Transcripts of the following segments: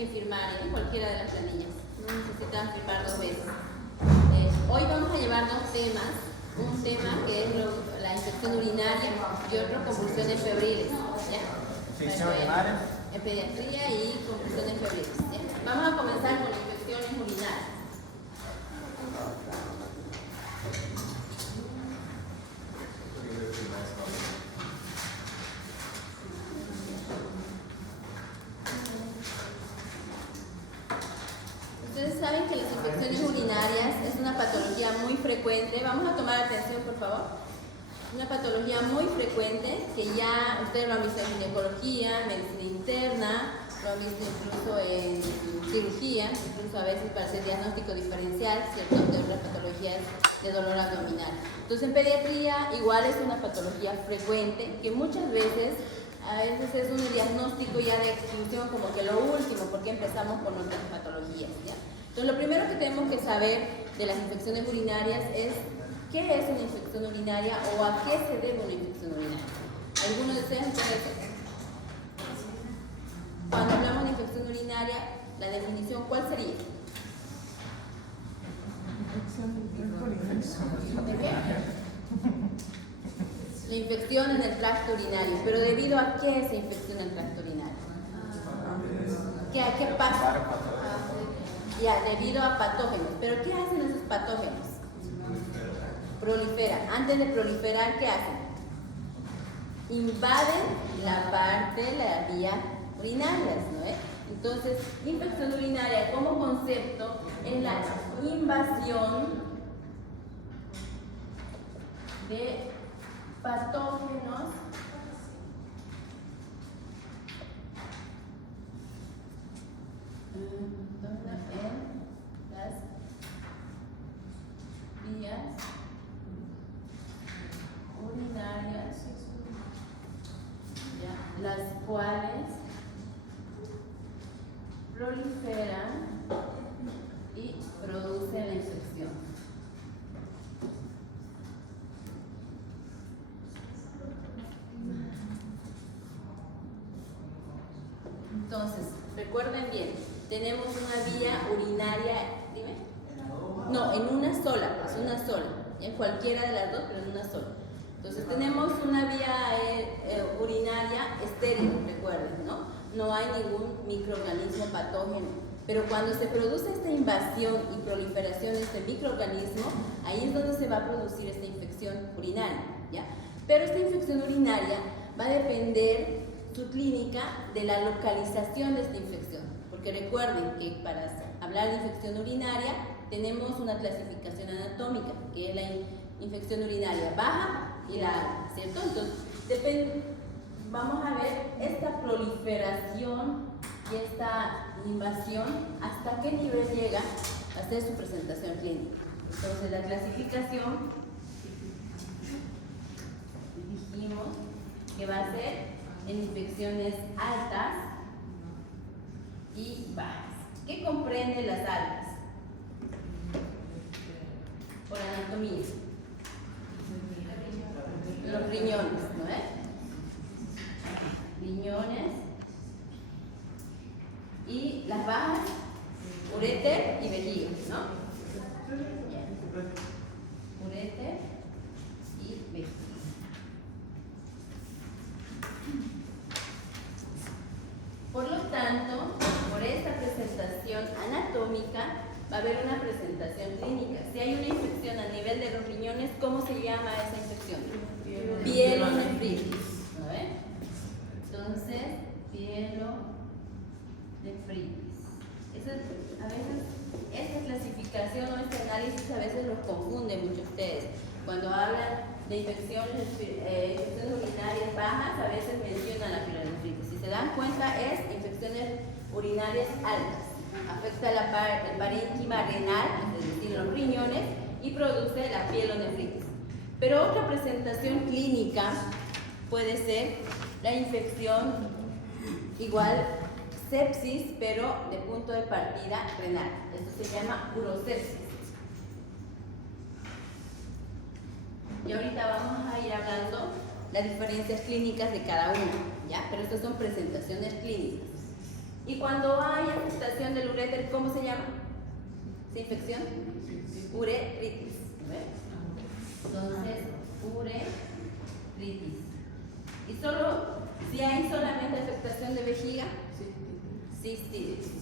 que firmar, cualquiera de las planillas. No necesitan firmar 2 veces. Hoy vamos a llevar 2 temas. Un tema que es la infección urinaria y otro convulsiones febriles. ¿Ya? ¿Infección urinaria? En pediatría y convulsiones febriles. ¿Ya? Vamos a comenzar con infecciones urinarias. Ustedes saben que las infecciones urinarias es una patología muy frecuente. Vamos a tomar atención, por favor. Una patología muy frecuente que ya ustedes lo han visto en ginecología, medicina interna, lo han visto incluso en cirugía, incluso a veces para hacer diagnóstico diferencial, ¿cierto?, de otras patologías de dolor abdominal. Entonces en pediatría igual es una patología frecuente que muchas veces, a veces es un diagnóstico ya de exclusión como que lo último, porque empezamos con otras patologías, ¿ya? Entonces lo primero que tenemos que saber de las infecciones urinarias es ¿qué es una infección urinaria o a qué se debe una infección urinaria? ¿Alguno de ustedes entiende eso? Cuando hablamos de infección urinaria, la definición, ¿cuál sería? ¿De qué? La infección en el tracto urinario. ¿Pero debido a qué se infecciona el tracto urinario? ¿Qué pasa? Ya, debido a patógenos. ¿Pero qué hacen esos patógenos? Proliferan. Antes de proliferar, ¿qué hacen? Invaden la parte de la vía urinaria, ¿no? Entonces, infección urinaria como concepto es la invasión de patógenos en las vías urinarias, ¿ya?, las cuales proliferan y producen la infección. Entonces, recuerden bien, tenemos una vía urinaria, dime. No, en una sola, es una sola, en cualquiera de las dos, pero en una sola. Entonces tenemos una vía urinaria estéril, recuerden, ¿no? No hay ningún microorganismo patógeno. Pero cuando se produce esta invasión y proliferación de este microorganismo, ahí es donde se va a producir esta infección urinaria, ¿ya? Pero esta infección urinaria va a depender su clínica de la localización de esta infección. Porque recuerden que para hablar de infección urinaria tenemos una clasificación anatómica, que es la infección urinaria baja y la alta, ¿cierto? Entonces, vamos a ver esta proliferación y esta invasión, hasta qué nivel llega a ser su presentación clínica. Entonces, la clasificación, dijimos que va a ser en infecciones altas y bajas. ¿Qué comprende las altas? Por anatomía. Los riñones, ¿no es? Riñones. Y las bajas, uréter y vejiga, ¿no? Uréter y vejiga. Por lo tanto, por esta presentación anatómica va a haber una presentación clínica. Si hay una infección a nivel de los riñones, ¿cómo se llama esa infección? Pielonefritis, ¿no ven? Entonces, pielonefritis. A veces esta clasificación o este análisis a veces los confunde mucho ustedes. Cuando hablan de infecciones urinarias bajas, a veces mencionan la pielonefritis. Si se dan cuenta, es infecciones urinarias altas. Afecta el parénquima renal, es decir, los riñones, y produce la pielonefritis. Pero otra presentación clínica puede ser la infección igual sepsis, pero de punto de partida renal. Esto se llama urosepsis. Y ahorita vamos a ir hablando las diferencias clínicas de cada uno, ¿ya? Pero estas son presentaciones clínicas. Y cuando hay afectación del uréter, ¿cómo se llama? ¿Esa infección? Uretritis. Entonces, uretritis. Y si hay solamente afectación de vejiga, cistitis.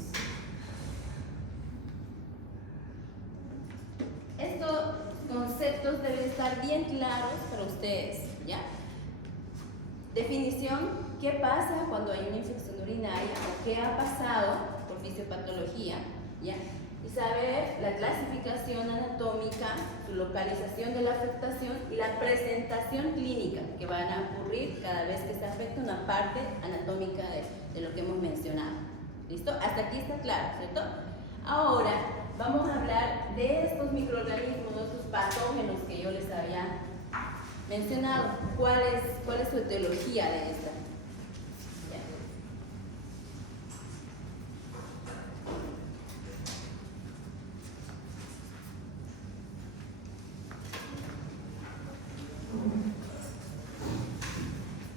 Estos conceptos deben estar bien claros para ustedes, ¿ya? Definición, ¿qué pasa cuando hay una infección urinaria o qué ha pasado por fisiopatología, ¿ya? Y saber la clasificación anatómica, su localización de la afectación y la presentación clínica que van a ocurrir cada vez que se afecta una parte anatómica de lo que hemos mencionado. ¿Listo? Hasta aquí está claro, ¿cierto? Ahora vamos a hablar de estos microorganismos, de estos patógenos que yo les había mencionado. ¿Cuál es su etiología de esta?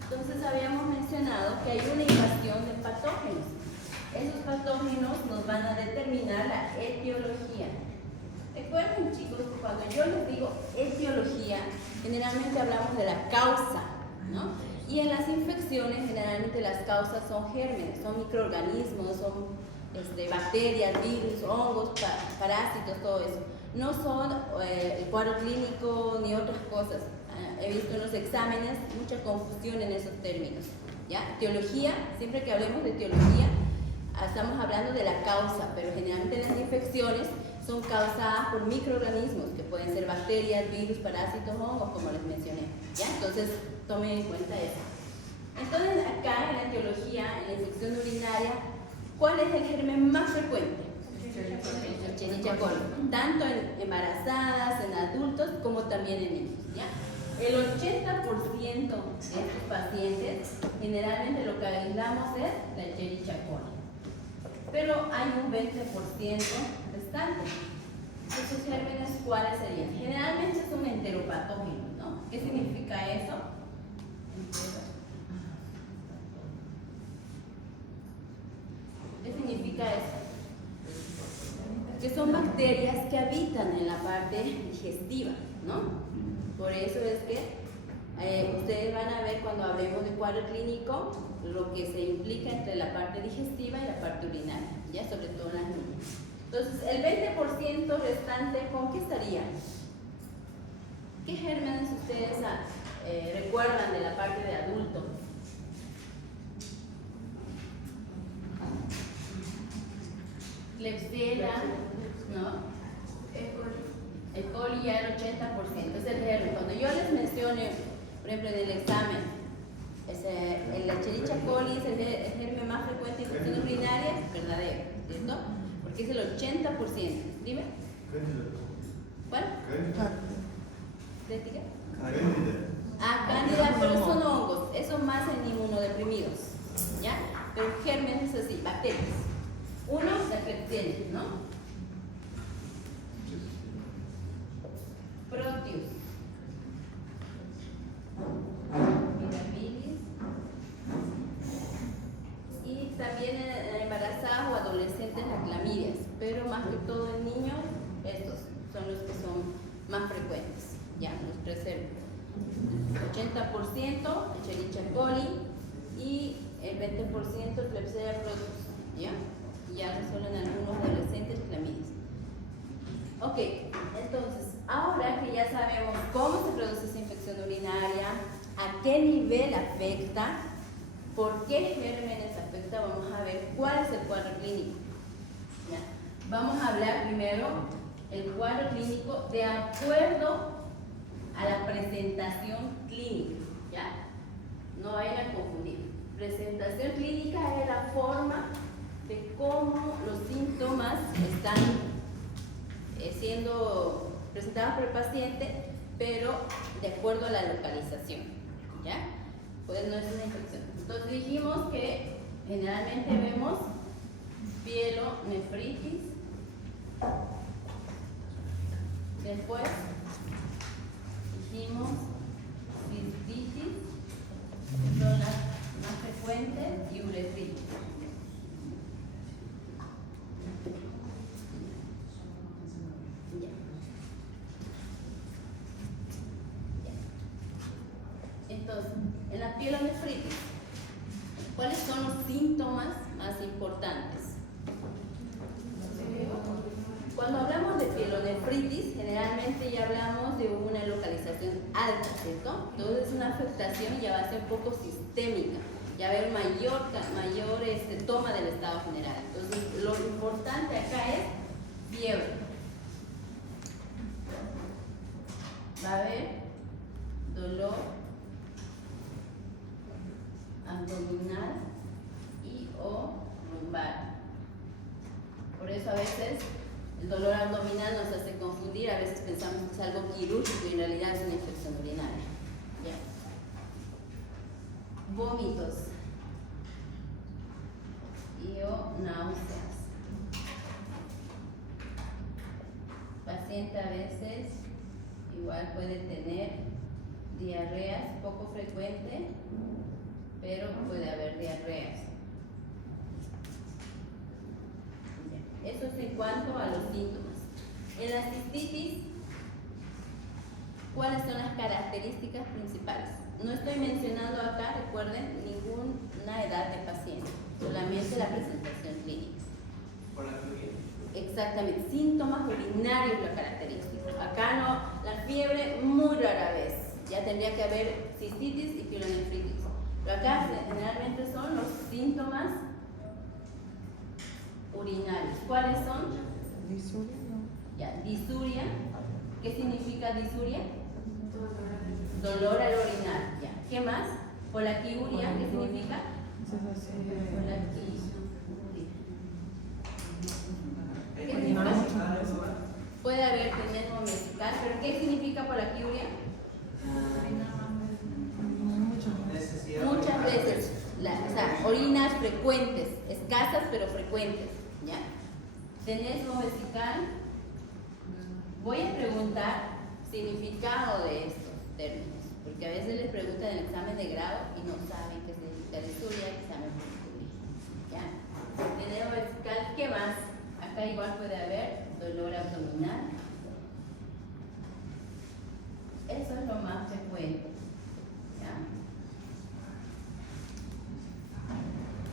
Entonces habíamos mencionado que hay una invasión de patógenos. Esos patógenos nos van a determinar la etiología. Recuerden, chicos, que cuando yo les digo etiología, generalmente hablamos de la causa, ¿no? Y en las infecciones, generalmente las causas son gérmenes, son microorganismos, son bacterias, virus, hongos, parásitos, todo eso. No son el cuadro clínico ni otras cosas. He visto en los exámenes mucha confusión en esos términos, ¿ya? Etiología, siempre que hablemos de etiología, estamos hablando de la causa, pero generalmente las infecciones son causadas por microorganismos, que pueden ser bacterias, virus, parásitos, hongos, como les mencioné, ¿ya? Entonces, tomen en cuenta eso. Entonces, acá en la etiología, en la infección urinaria, ¿cuál es el germen más frecuente? El Escherichia coli, tanto en embarazadas, en adultos, como también en niños, ¿ya? El 80% de estos pacientes, generalmente lo que aislamos es la Escherichia coli. Pero hay un 20% restante. ¿Esos gérmenes cuáles serían? Generalmente es un enteropatógeno, ¿no? ¿Qué significa eso? ¿Qué significa eso? Que son bacterias que habitan en la parte digestiva, ¿no? Por eso es que ustedes van a ver cuando hablemos de cuadro clínico lo que se implica entre la parte digestiva y la parte urinaria, ya sobre todo en las niñas. Entonces, el 20% restante, ¿con qué estaría? ¿Qué gérmenes ustedes recuerdan de la parte de adulto? Klebsiella, ¿no? El coli ya el 80%, es el germen. Cuando yo les mencione, por ejemplo, en el examen, el Escherichia coli es el germen más frecuente en infección urinaria, verdadero, ¿cierto? Porque es el 80%. Dime. ¿Cuál? ¿Crítica? Cándida, pero son hongos, eso más en inmunodeprimidos, ¿ya? Pero gérmenes así, bacterias. Uno, la Klebsiella, ¿no? Proteus, Mirabilis, y también en embarazadas o adolescentes las clamidias, pero más que todo en niños, estos son los que son más frecuentes, ya los preservo. 80% Escherichia coli y el 20% Klebsiella proteus, ¿ya? Y ya resuelven algunos adolescentes clamidias. Ok, entonces, ahora que ya sabemos cómo se produce esa infección urinaria, a qué nivel afecta, por qué gérmenes afecta, vamos a ver cuál es el cuadro clínico. ¿Ya? Vamos a hablar primero el cuadro clínico de acuerdo a la presentación clínica. ¿Ya? No vayan a confundir. Presentación clínica es la forma de cómo los síntomas están siendo presentados por el paciente, pero de acuerdo a la localización, ¿ya? Pues no es una infección. Entonces dijimos que generalmente vemos pielonefritis, después dijimos cistitis, que son las más frecuentes, y uretritis. síntomas más importantes. Cuando hablamos de pielonefritis, generalmente ya hablamos de una localización alta, ¿cierto? Entonces es una afectación ya va a ser un poco sistémica, ya va a haber mayor toma del estado general. Entonces lo importante acá es fiebre. Va a haber dolor abdominal y o lumbar. Por eso a veces el dolor abdominal nos hace confundir, a veces pensamos que es algo quirúrgico y en realidad es una infección urinaria. ¿Ya? Vómitos y o náuseas. Paciente a veces igual puede tener diarreas, poco frecuente, pero puede haber diarreas. Eso es en cuanto a los síntomas. En la cistitis, ¿cuáles son las características principales? No estoy mencionando acá, recuerden, ninguna edad de paciente, solamente la presentación clínica. ¿Por la fiebre? Exactamente, síntomas urinarios la característica. Acá no, la fiebre muy rara vez, ya tendría que haber cistitis y pielonefritis. Pero acá generalmente son los síntomas urinarios. ¿Cuáles son? Disuria, ¿no? Ya, disuria. ¿Qué significa disuria? Dolor al orinar. Ya. ¿Qué más? Polaquiuria. ¿Qué significa? Polaquiuria. ¿Qué significa? Puede haber tenesmo mesical, pero ¿qué significa polaquiuria? Muchas veces, o sea, orinas frecuentes, escasas pero frecuentes, ¿ya? Tenesmo vesical. Voy a preguntar significado de estos términos, porque a veces les preguntan en el examen de grado y no saben qué significa disuria, examen de ¿ya? Tenesmo vesical, ¿qué más? Acá igual puede haber dolor abdominal. Eso es lo más frecuente, ¿ya?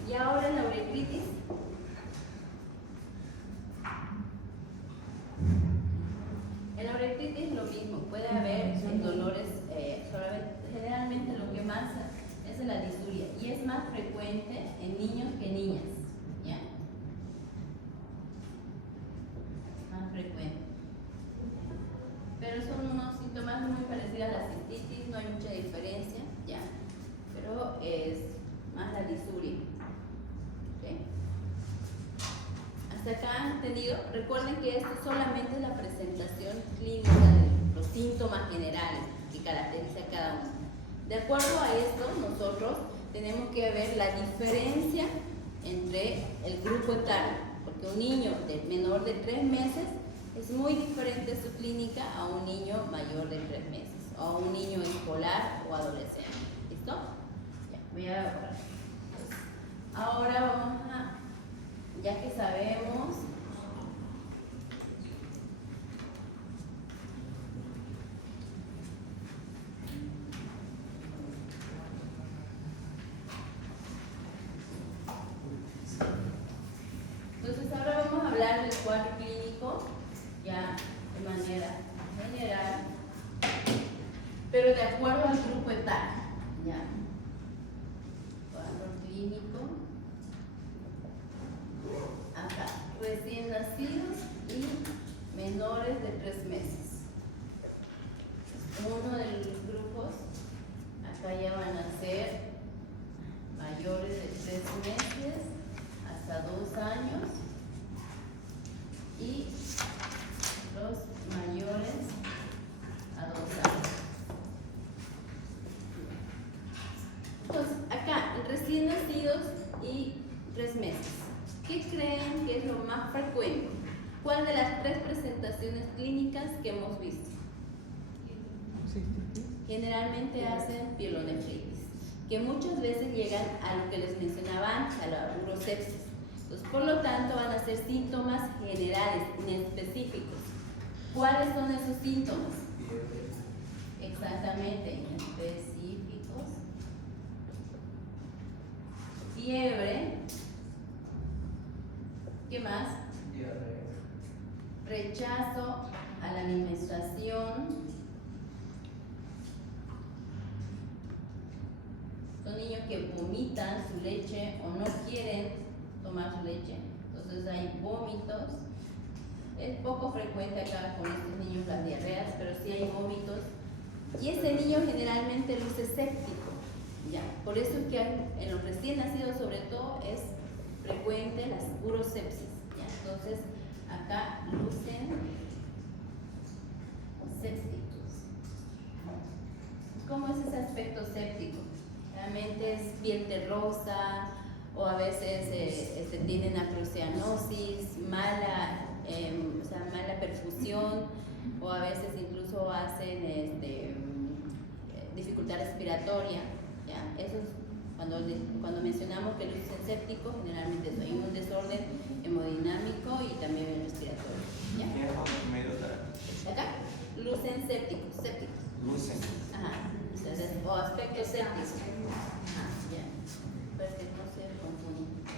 Y ahora la uretritis. En la uretritis lo mismo, puede haber dolores, generalmente lo que más es la disuria y es más frecuente en niños que niñas, ¿ya? Más frecuente. Pero son unos síntomas muy parecidos a la cistitis, no hay mucha diferencia, ¿ya? Pero es más la disuria. Hasta acá han entendido. Recuerden que esto solamente es la presentación clínica de los síntomas generales que caracteriza a cada uno. De acuerdo a esto, nosotros tenemos que ver la diferencia entre el grupo etario, porque un niño menor de 3 meses es muy diferente su clínica a un niño mayor de 3 meses, o a un niño escolar o adolescente. ¿Listo? Ya, voy a borrar. Ahora vamos a, ya que sabemos entonces ahora vamos a hablar del cuadro clínico ya de manera general, pero de acuerdo al grupo etario. Ya, cuadro clínico. Acá, recién nacidos y menores de 3 meses. Uno de los grupos, acá ya van a ser mayores de 3 meses hasta 2 años y los mayores a 2 años. Entonces, acá, recién nacidos y 3 meses. ¿Qué creen que es lo más frecuente? ¿Cuál de las 3 presentaciones clínicas que hemos visto? Generalmente hacen pielonefritis, que muchas veces llegan a lo que les mencionaba antes, a la urosepsis. Entonces, por lo tanto, van a ser síntomas generales, inespecíficos. ¿Cuáles son esos síntomas? Exactamente, inespecíficos. fiebre. ¿Qué más? Diarrea. Rechazo a la alimentación. Son niños que vomitan su leche o no quieren tomar su leche, entonces hay vómitos. Es poco frecuente acá con estos niños las diarreas, pero sí hay vómitos. Y ese niño generalmente luce séptico, ¿ya? Por eso es que en los recién nacidos sobre todo es frecuente las urosepsis, ¿ya? Entonces acá lucen sépticos. ¿Cómo es ese aspecto séptico? Realmente es piel terrosa o a veces tienen acroceanosis, mala perfusión, o a veces incluso hacen dificultad respiratoria, ¿ya? Eso es cuando mencionamos que lucen sépticos, generalmente hay un desorden hemodinámico y también respiratorio, ¿ya? Acá lucen sépticos. Lucen. Ajá, o aspecto séptico. Ajá, ya. Para que no se confunda.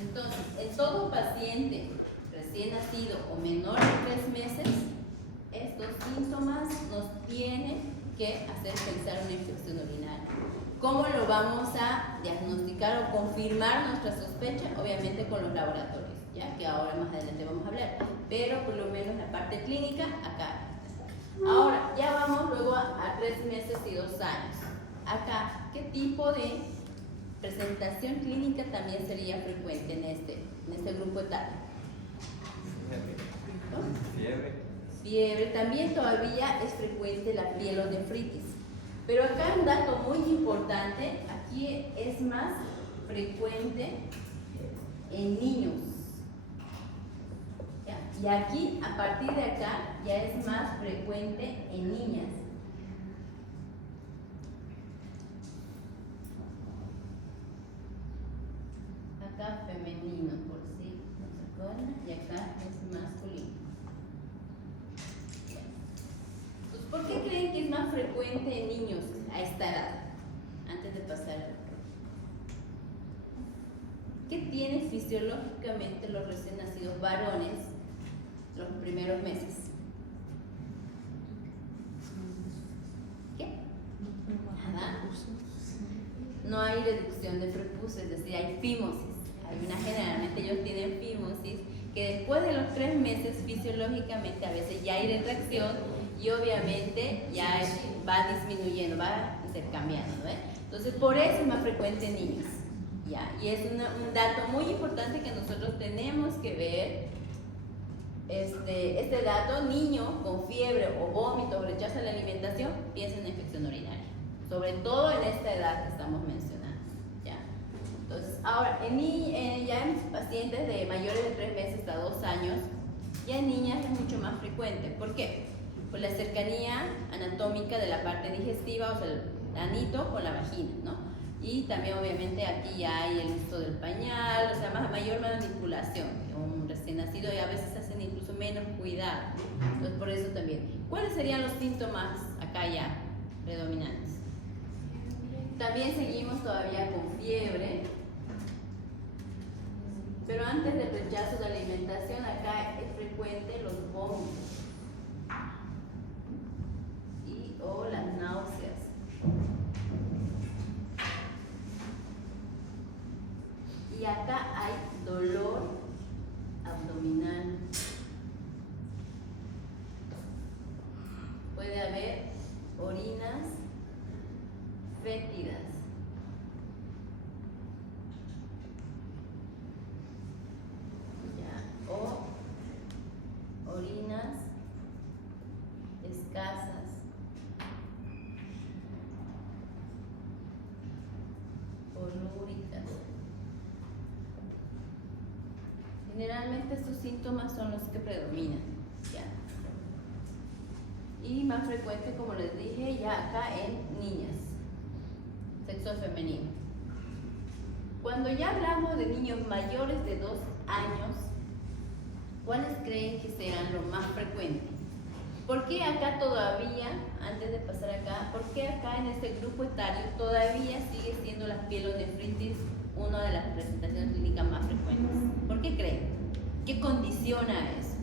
Entonces, en todo paciente recién nacido o menor de 3 meses, estos síntomas nos tienen que hacer pensar una infección urinaria. ¿Cómo lo vamos a diagnosticar o confirmar nuestra sospecha? Obviamente con los laboratorios, ya que ahora más adelante vamos a hablar, pero por lo menos la parte clínica acá. Ahora, ya vamos luego a 3 meses y 2 años. Acá, ¿qué tipo de presentación clínica también sería frecuente en este grupo etario? Fiebre. También todavía es frecuente la pielonefritis. Pero acá un dato muy importante, aquí es más frecuente en niños. ¿Ya? Y aquí, a partir de acá, ya es más frecuente en niñas. Acá femenino, por si no se acuerdan, y acá es masculino. Pues, ¿por qué creen que es más frecuente en niños a esta edad? Antes de pasar. ¿Qué tienen fisiológicamente los recién nacidos varones los primeros meses? ¿Qué? Nada. No hay reducción de prepucio, es decir, hay fimosis. Generalmente ellos tienen fimosis, que después de los 3 meses fisiológicamente a veces ya hay retracción y obviamente ya va disminuyendo, va intercambiando, ¿eh? Entonces por eso es más frecuente en niños, ¿ya? Y es un dato muy importante que nosotros tenemos que ver. Este dato, niño con fiebre o vómito o rechazo a la alimentación, piensa en infección urinaria, sobre todo en esta edad que estamos mencionando. Entonces, ahora, ya en pacientes de mayores de 3 meses a 2 años, ya en niñas es mucho más frecuente. ¿Por qué? Por la cercanía anatómica de la parte digestiva, o sea, el anito con la vagina, ¿no? Y también, obviamente, aquí ya hay el uso del pañal, o sea, mayor manipulación. Un recién nacido y a veces hacen incluso menos cuidado. Entonces, por eso también. ¿Cuáles serían los síntomas acá ya predominantes? También seguimos todavía con fiebre. Pero antes del rechazo de alimentación, acá es frecuente los vómitos o las náuseas. Y acá hay dolor abdominal. Puede haber orinas fétidas. O orinas escasas o lúbricas. Generalmente estos síntomas son los que predominan, ¿ya? Y más frecuente, como les dije, ya acá en niñas, sexo femenino. Cuando ya hablamos de niños mayores de 2 años, ¿cuáles creen que serán lo más frecuente? ¿Por qué acá todavía, antes de pasar acá, por qué acá en este grupo etario todavía sigue siendo la pielonefritis una de las presentaciones clínicas más frecuentes? ¿Por qué creen? ¿Qué condiciona eso?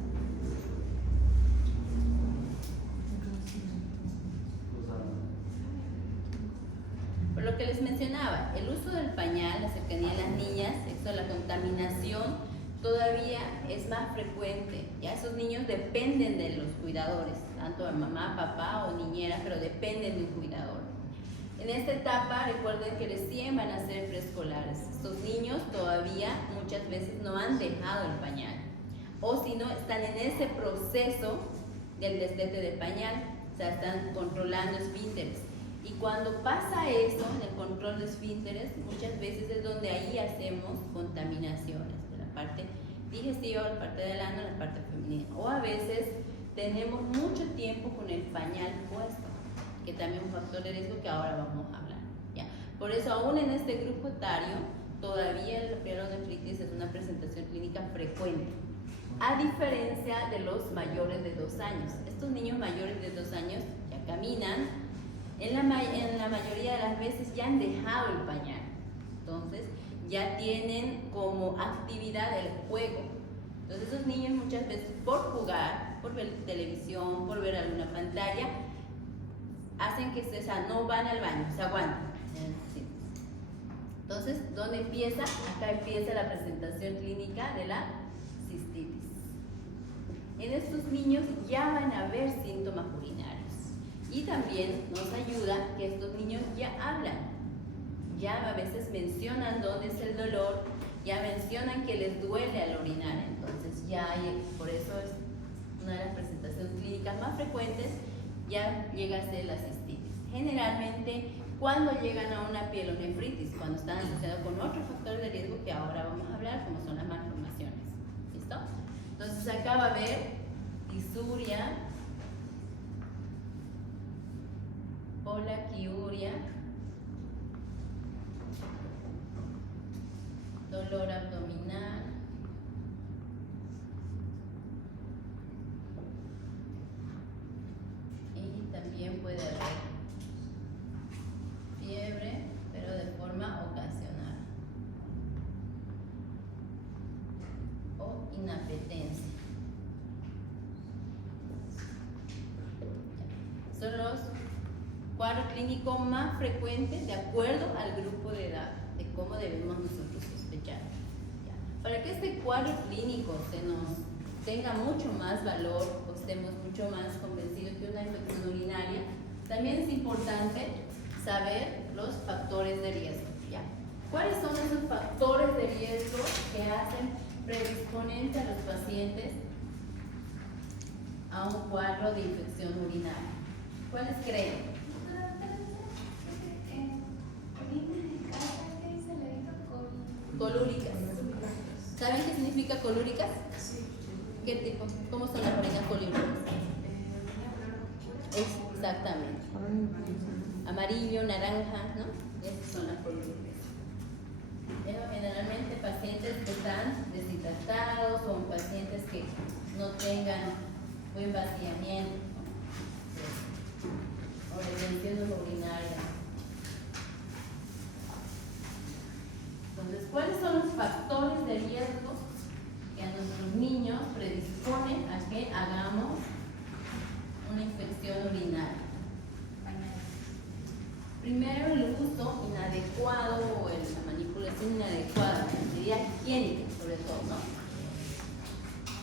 Por lo que les mencionaba, el uso del pañal, la cercanía de las niñas, esto, la contaminación todavía es más frecuente. Ya esos niños dependen de los cuidadores, tanto de mamá, papá o niñera, pero dependen de un cuidador. En esta etapa recuerden que recién van a ser preescolares. Estos niños todavía muchas veces no han dejado el pañal, o si no, están en ese proceso del destete de pañal, o sea, están controlando esfínteres. Y cuando pasa eso, en el control de esfínteres, muchas veces es donde ahí hacemos contaminaciones de la parte digestiva, la parte del ano, la parte femenina. O a veces tenemos mucho tiempo con el pañal puesto, que también es un factor de riesgo que ahora vamos a hablar. ¿Ya? Por eso, aún en este grupo etario, todavía la pielonefritis es una presentación clínica frecuente, a diferencia de los mayores de 2 años. Estos niños mayores de 2 años ya caminan, en la mayoría de las veces ya han dejado el pañal, entonces ya tienen como actividad el juego. Entonces esos niños muchas veces por jugar, por ver televisión, por ver alguna pantalla, hacen que no van al baño, se aguantan. Entonces, ¿dónde empieza? Acá empieza la presentación clínica de la cistitis. En estos niños ya van a haber síntomas urinarios. Y también nos ayuda que estos niños ya hablan, ya a veces mencionan dónde es el dolor, ya mencionan que les duele al orinar, entonces ya por eso es una de las presentaciones clínicas más frecuentes, ya llega a ser la cistitis. Generalmente, cuando llegan a una pielonefritis, cuando están asociados con otros factores de riesgo que ahora vamos a hablar, como son las malformaciones. ¿Listo? Entonces acá va a haber disuria, polaquiuria, dolor abdominal, y también puede haber fiebre, pero de forma ocasional, o inapetencia. Son los cuadro clínico más frecuente de acuerdo al grupo de edad, de cómo debemos nosotros sospechar. ¿Ya? Para que este cuadro clínico tenga mucho más valor o estemos mucho más convencidos que una infección urinaria, también es importante saber los factores de riesgo. ¿Ya? ¿Cuáles son esos factores de riesgo que hacen predisponente a los pacientes a un cuadro de infección urinaria? ¿Cuáles creen? Colúricas. ¿Saben qué significa colúricas? Sí. ¿Qué tipo? ¿Cómo son las orinas colúricas? Exactamente. Amarillo, naranja, ¿no? Esas son las colúricas. Generalmente pacientes que están deshidratados o pacientes que no tengan buen vaciamiento, ¿no? O retenciones urinarias. Entonces, ¿cuáles son los factores de riesgo que a nuestros niños predisponen a que hagamos una infección urinaria? Primero, el uso inadecuado o la manipulación inadecuada, sería higiénica sobre todo, ¿no?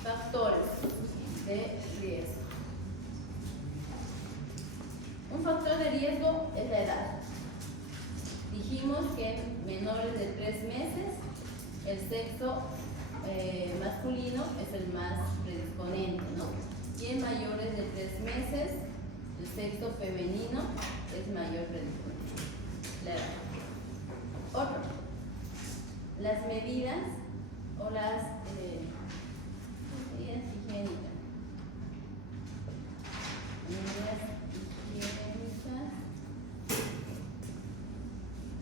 Factores de riesgo. Un factor de riesgo es la edad. Dijimos que en menores de 3 meses el sexo masculino es el más predisponente, ¿no? Y en mayores de 3 meses el sexo femenino es mayor predisponente. La edad. Otro, las medidas o las medidas higiénicas. Medidas higiénicas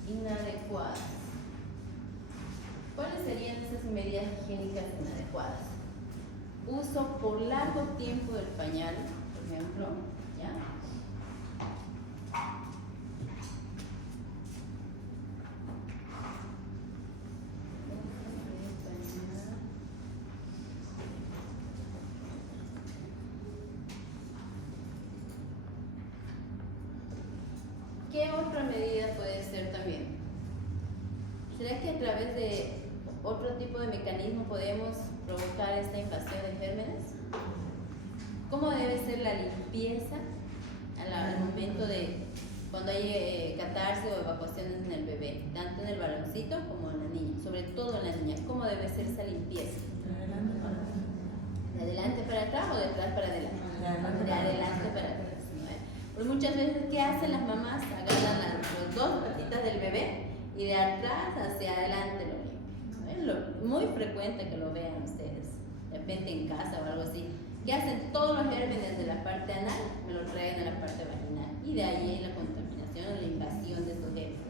inadecuadas. ¿Cuáles serían esas medidas higiénicas inadecuadas? Uso por largo tiempo del pañal, ejemplo, ¿ya? ¿Qué otra medida puede ser también? ¿Será que a través de otro tipo de mecanismo podemos provocar esta invasión de gérmenes? ¿Cómo debe ser la limpieza al momento de cuando hay catarse o evacuaciones en el bebé, tanto en el varoncito como en la niña, sobre todo en la niña? ¿Cómo debe ser esa limpieza? ¿De adelante para atrás o de atrás para adelante? De adelante para atrás. Pues muchas veces, ¿qué hacen las mamás? Agarran las dos patitas del bebé y de atrás hacia adelante lo limpian. Es muy frecuente que lo vean ustedes, de repente en casa o algo así. ¿Qué hacen? Todos los gérmenes de la parte anal me lo traen a la parte vaginal y de ahí la contaminación, la invasión de estos gérmenes.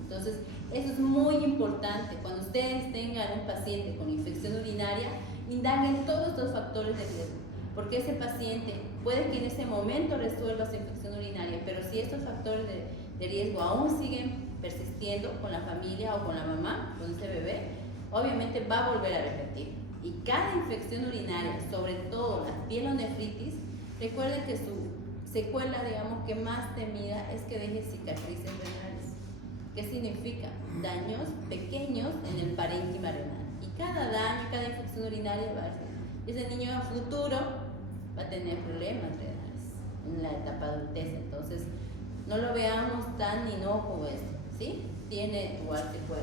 Entonces, eso es muy importante. Cuando ustedes tengan un paciente con infección urinaria, indaguen todos estos factores de riesgo, porque ese paciente puede que en ese momento resuelva su infección urinaria, pero si estos factores de riesgo aún siguen persistiendo con la familia o con la mamá, con ese bebé, obviamente va a volver a repetir. Y cada infección urinaria, sobre todo la pielonefritis, recuerden que su secuela, digamos, que más temida es que deje cicatrices renales. ¿Qué significa? Daños pequeños en el parénquima renal. Y cada daño, cada infección urinaria va a ser. Ese niño a futuro va a tener problemas renales en la etapa adultez. Entonces, no lo veamos tan inocuo esto, ¿sí? Tiene igual secuela.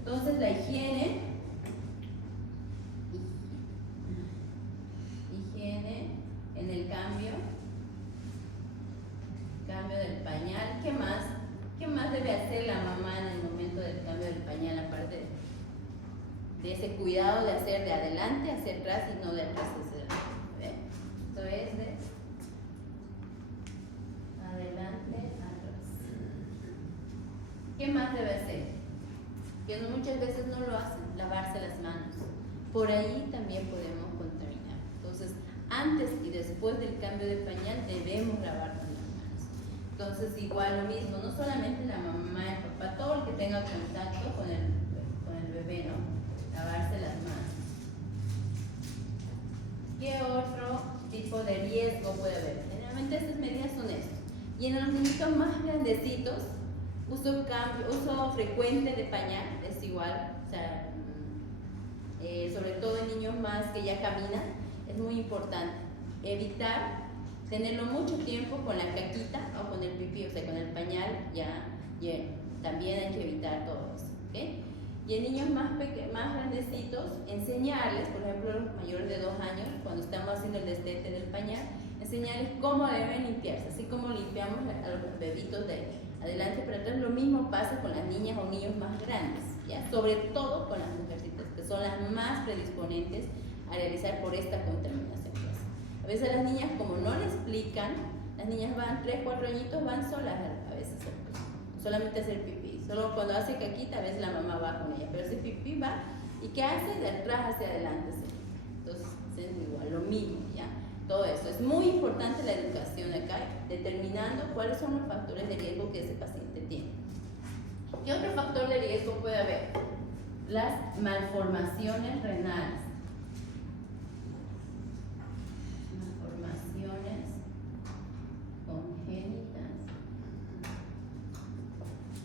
Entonces, la higiene en el cambio del pañal. ¿Qué más? ¿Qué más debe hacer la mamá en el momento del cambio del pañal, aparte de ese cuidado de hacer de adelante hacia atrás y no de atrás hacia adelante? Esto es de adelante atrás. ¿Qué más debe hacer? Que muchas veces no lo hacen, lavarse las manos. Por ahí también podemos contaminar. Entonces, antes y después del cambio de pañal debemos lavarnos las manos. Entonces, igual lo mismo, no solamente la mamá y el papá, todo el que tenga contacto con el bebé, ¿no? Lavarse las manos. ¿Qué otro tipo de riesgo puede haber? Generalmente estas medidas son estas. Y en los niñitos más grandecitos, uso frecuente de pañal, es igual, o sea, sobre todo en niños más que ya caminan, es muy importante evitar tenerlo mucho tiempo con la caquita o con el pipí, o sea, con el pañal ya lleno. También hay que evitar todo eso, ¿ok? Y en niños más grandecitos, enseñarles, por ejemplo, los mayores de 2 años, cuando estamos haciendo el destete del pañal, enseñarles cómo deben limpiarse, así como limpiamos a los bebitos de adelante para atrás. Lo mismo pasa con las niñas o niños más grandes, ¿ya? Sobre todo con las mujercitas, que son las más predisponentes a realizar por esta contaminación. A veces las niñas, como no le explican, las niñas van 3, 4 añitos, van solas a veces, solamente a hacer pipí. Solo cuando hace caquita, a veces la mamá va con ella, pero ese pipí va, ¿y qué hace? De atrás hacia adelante. ¿Sí? Entonces, es igual, lo mismo, ¿ya? Todo eso. Es muy importante la educación acá, determinando cuáles son los factores de riesgo que ese paciente tiene. ¿Qué otro factor de riesgo puede haber? Las malformaciones renales. Malformaciones congénitas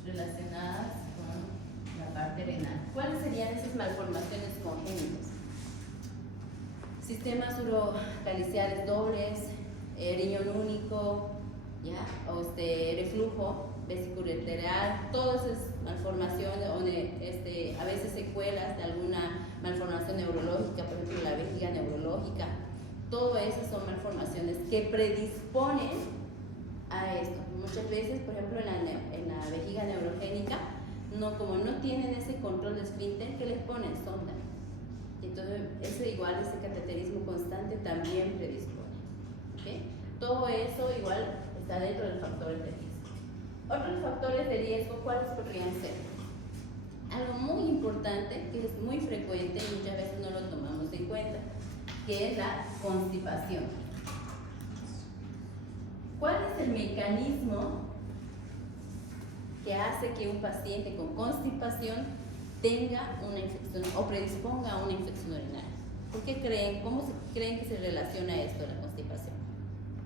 relacionadas con la parte renal. ¿Cuáles serían esas malformaciones congénitas? Sistemas urocaliciales dobles, riñón único, ¿ya? O reflujo vesicoureteral, todas esas malformaciones, a veces secuelas de alguna malformación neurológica, por ejemplo la vejiga neurológica. Todo eso son malformaciones que predisponen a esto. Muchas veces, por ejemplo, en la vejiga neurogénica, como no tienen ese control de esfínter, ¿qué les ponen? Sonda. Entonces, ese cateterismo constante también predispone. ¿Okay? Todo eso igual está dentro de los factores de riesgo. Otros factores de riesgo, ¿cuáles podrían ser? Algo muy importante, que es muy frecuente y muchas veces no lo tomamos en cuenta, que es la constipación. es el mecanismo que hace que un paciente con constipación tenga una infección o predisponga a una infección urinaria? ¿Por qué creen? ¿Cómo creen que se relaciona esto a la constipación?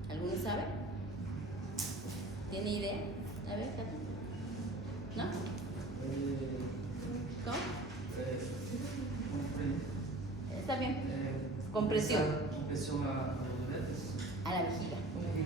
¿Alguno sabe? ¿Tiene idea? A ver, Katy. ¿No? ¿Cómo? Está bien. Compresión. Compresión a las uretas. A la vejiga.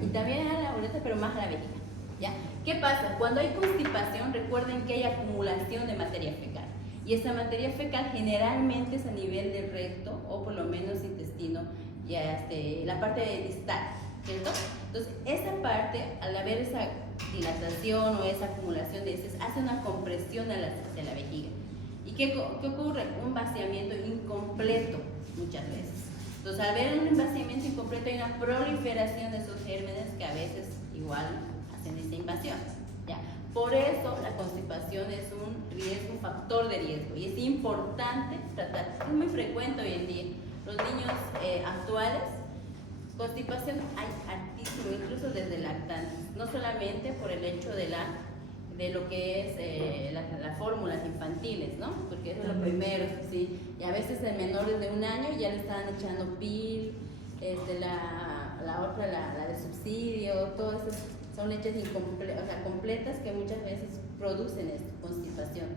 Y también a la ureta, pero más a la vejiga. ¿Ya? ¿Qué pasa? Cuando hay constipación, recuerden que hay acumulación de materia fecal. Y esta materia fecal generalmente es a nivel del recto o por lo menos intestino, ya la parte distal, ¿cierto? Entonces, esa parte, al haber esa dilatación o esa acumulación de heces, hace una compresión hacia la vejiga. ¿Y qué ocurre? Un vaciamiento incompleto muchas veces. Entonces, al haber un vaciamiento incompleto, hay una proliferación de esos gérmenes que a veces igual hacen esta invasión. ¿Ya? Por eso la constipación es un riesgo, un factor de riesgo, y es importante tratar. Es muy frecuente hoy en día. Los niños actuales, constipación hay altísimo, incluso desde lactantes, no solamente por el hecho de lo que es las fórmulas infantiles, ¿no? Porque eso es lo primero, ¿sí? Y a veces en menores de 1 año ya le están echando PIL, la otra, la de subsidio, todas esas son leches completas que muchas veces producen esto, constipación.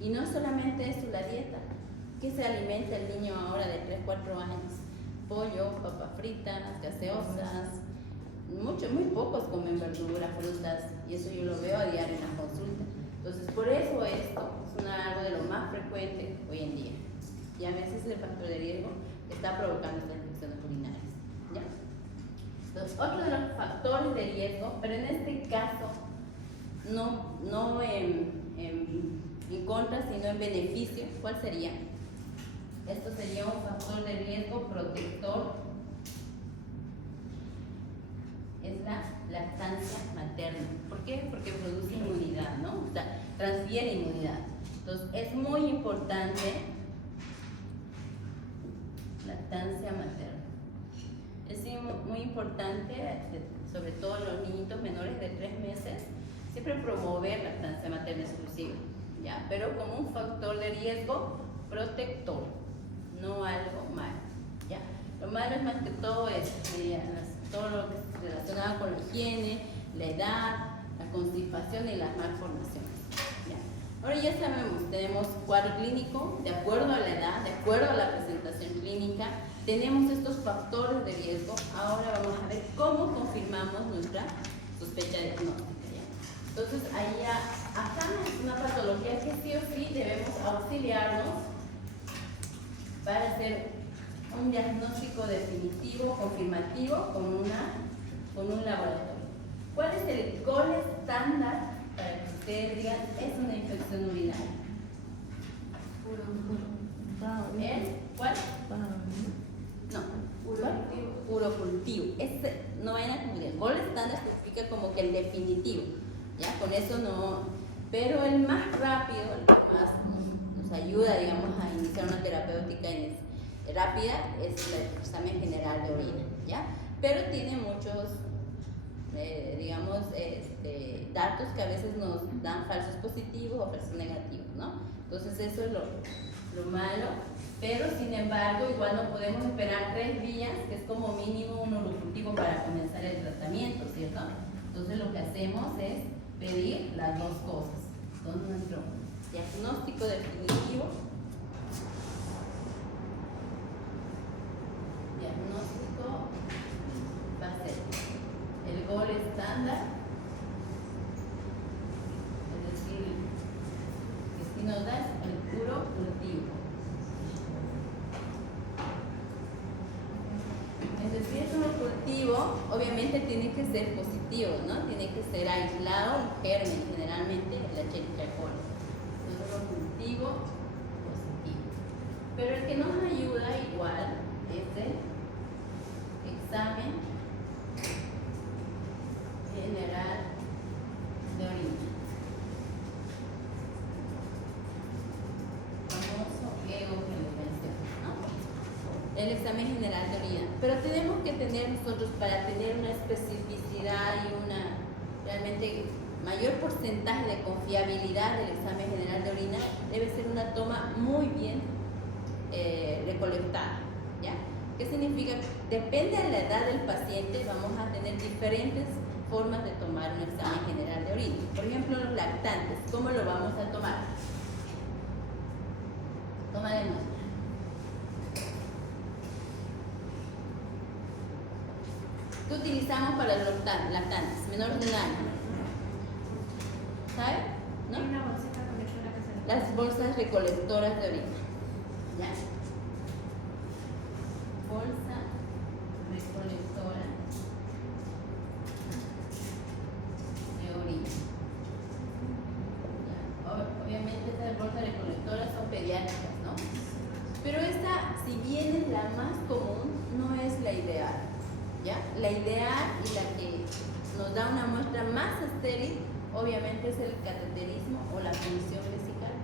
Y no solamente eso, la dieta. ¿Qué se alimenta el niño ahora de 3, 4 años? Pollo, papas fritas, gaseosas. Muy pocos comen verduras, frutas, y eso yo lo veo a diario en la consulta. Entonces, por eso esto es algo de lo más frecuente hoy en día. Y a veces el factor de riesgo que está provocando estas infecciones urinarias. ¿Ya? Entonces, otro de los factores de riesgo, pero en este caso no en contra, sino en beneficio, ¿cuál sería? Esto sería un factor de riesgo protector. Es la lactancia materna. ¿Por qué? Porque produce inmunidad, ¿no? O sea, transfiere inmunidad. Entonces, es muy importante lactancia materna. Es muy importante, sobre todo en los niñitos menores de 3 meses, siempre promover lactancia materna exclusiva, ¿ya? Pero como un factor de riesgo protector, no algo malo, ¿ya? Lo malo es más que todo todo lo que es relacionado con la higiene, la edad, la constipación y las malformaciones. ¿Ya? Ahora ya sabemos, tenemos cuadro clínico, de acuerdo a la edad, de acuerdo a la presentación clínica, tenemos estos factores de riesgo. Ahora vamos a ver cómo confirmamos nuestra sospecha diagnóstica. ¿Ya? Entonces, ahí acá es una patología que sí o sí debemos auxiliarnos para hacer un diagnóstico definitivo, confirmativo, con un laboratorio. ¿Cuál es el gol estándar para que ustedes digan es una infección urinaria? ¿Cuál? No. Urocultivo. No vayan a confundir. El gol estándar se explica como que el definitivo. ¿Ya? Con eso no. Pero el más rápido, el que más nos ayuda, digamos, a iniciar una terapéutica rápida es el examen general de orina, ¿ya? Pero tiene muchos, digamos, datos que a veces nos dan falsos positivos o falsos negativos, ¿no? Entonces eso es lo malo, pero sin embargo igual no podemos esperar 3 días, que es como mínimo un urocultivo para comenzar el tratamiento, ¿cierto? Entonces lo que hacemos es pedir las dos cosas. Entonces nuestro diagnóstico definitivo, va a ser el gol estándar, es decir, que si nos da el urocultivo. Es decir, es un urocultivo, obviamente tiene que ser positivo, ¿no? Tiene que ser aislado un germen, generalmente la Escherichia coli. Es un urocultivo positivo. Pero el que nos ayuda igual es el examen general de orina, famoso EGO que les mencioné, ¿no? El examen general de orina. Pero tenemos que tener nosotros, para tener una especificidad y una realmente mayor porcentaje de confiabilidad del examen general de orina, debe ser una toma muy bien recolectada, ¿ya? ¿Qué significa? Depende de la edad del paciente, vamos a tener diferentes formas de tomar un examen general de orina. Por ejemplo, los lactantes, ¿cómo lo vamos a tomar? Toma de muestra. ¿Qué utilizamos para los lactantes? Menores de un año. ¿Sabe? ¿No? Hay una bolsita colectora que se le Las bolsas recolectoras de orina. ¿Ya? Bolsa recolectora de orina. ¿Ya? Obviamente estas bolsas recolectoras son pediátricas, ¿no? Pero esta, si bien es la más común, no es la ideal, ¿ya? La ideal y la que nos da una muestra más estéril, obviamente es el cateterismo o la función vesical,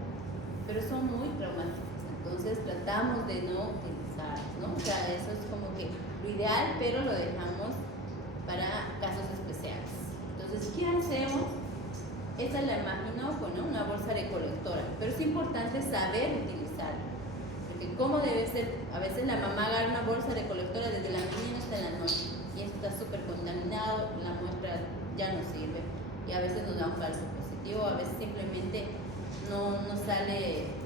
pero son muy traumáticas, entonces tratamos de no utilizar, ¿no? O sea, eso es como que lo ideal, pero lo dejamos para casos especiales. Entonces, ¿qué hacemos? Esa la imagino con, ¿no?, una bolsa recolectora, pero es importante saber utilizarla, porque como debe ser, a veces la mamá agarra una bolsa recolectora desde la mañana hasta la noche y esto está súper contaminado, la muestra ya no sirve y a veces nos da un falso positivo, a veces simplemente no sale,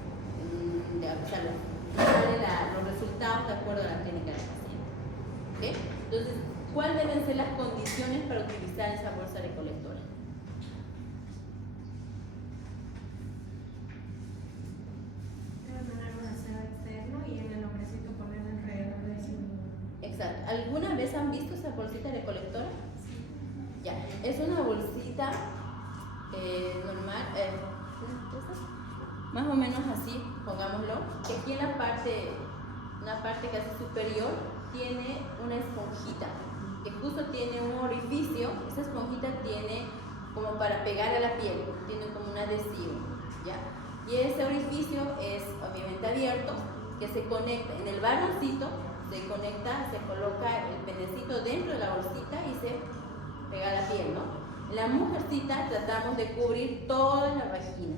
los resultados de acuerdo a la clínica del paciente. ¿Okay? Entonces, ¿cuáles deben ser las condiciones para utilizar esa bolsa recolectora? debe tener un aseo externo y en el nombrecito poner alrededor de eso. Exacto. ¿Alguna vez han visto esa bolsita recolectora? Ya, es una bolsita normal, más o menos así, pongámoslo, que aquí en una parte casi superior, tiene una esponjita, que justo tiene un orificio. Esa esponjita tiene como para pegar a la piel, tiene como un adhesivo, ¿ya? Y ese orificio es obviamente abierto, que se conecta en el varoncito, se conecta, se coloca el penecito dentro de la bolsita y se pega a la piel, ¿no? La mujercita tratamos de cubrir toda la vagina,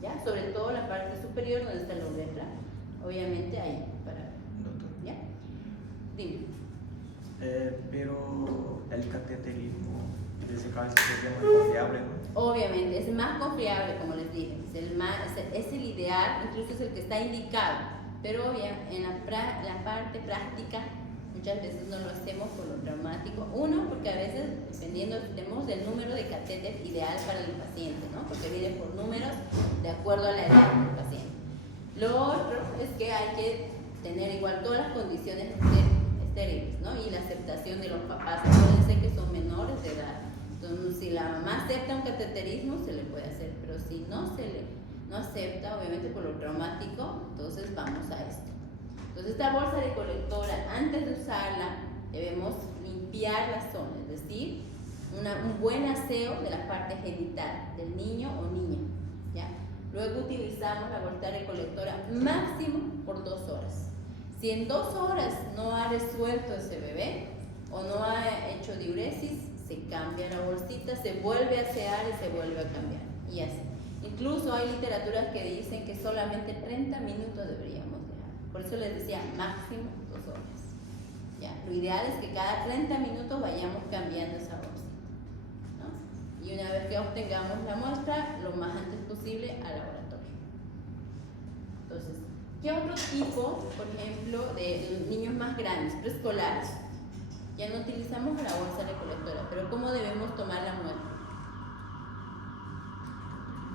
¿ya? Sobre todo la parte superior donde está la uretra, obviamente ahí, ¿ya? Dime. Pero el cateterismo, en ese caso, sería muy confiable, ¿no? Obviamente, es más confiable, como les dije, es el ideal, incluso es el que está indicado, pero en la parte práctica muchas veces no lo hacemos por lo traumático. Uno, porque a veces, dependiendo, tenemos el número de catéter ideal para el paciente, ¿no? Porque viene por números de acuerdo a la edad del paciente. Lo otro es que hay que tener igual todas las condiciones estériles, ¿no? Y la aceptación de los papás. Puede ser que son menores de edad. Entonces, si la mamá acepta un cateterismo, se le puede hacer, pero si no acepta, obviamente por lo traumático, entonces vamos a esto. Entonces, esta bolsa recolectora, antes de usarla, debemos limpiar la zona, es decir, un buen aseo de la parte genital del niño o niña, ¿ya? Luego utilizamos la bolsa recolectora máximo por 2 horas. Si en 2 horas no ha resuelto ese bebé o no ha hecho diuresis, se cambia la bolsita, se vuelve a asear y se vuelve a cambiar, y así. Incluso hay literaturas que dicen que solamente 30 minutos deberíamos dejar. Por eso les decía máximo 2 horas. ¿Ya? Lo ideal es que cada 30 minutos vayamos cambiando esa bolsa, ¿no? Y una vez que obtengamos la muestra, lo más antes posible al laboratorio. Entonces, ¿qué otro tipo, por ejemplo, de niños más grandes, preescolares? Ya no utilizamos la bolsa recolectora, pero ¿cómo debemos tomar la muestra?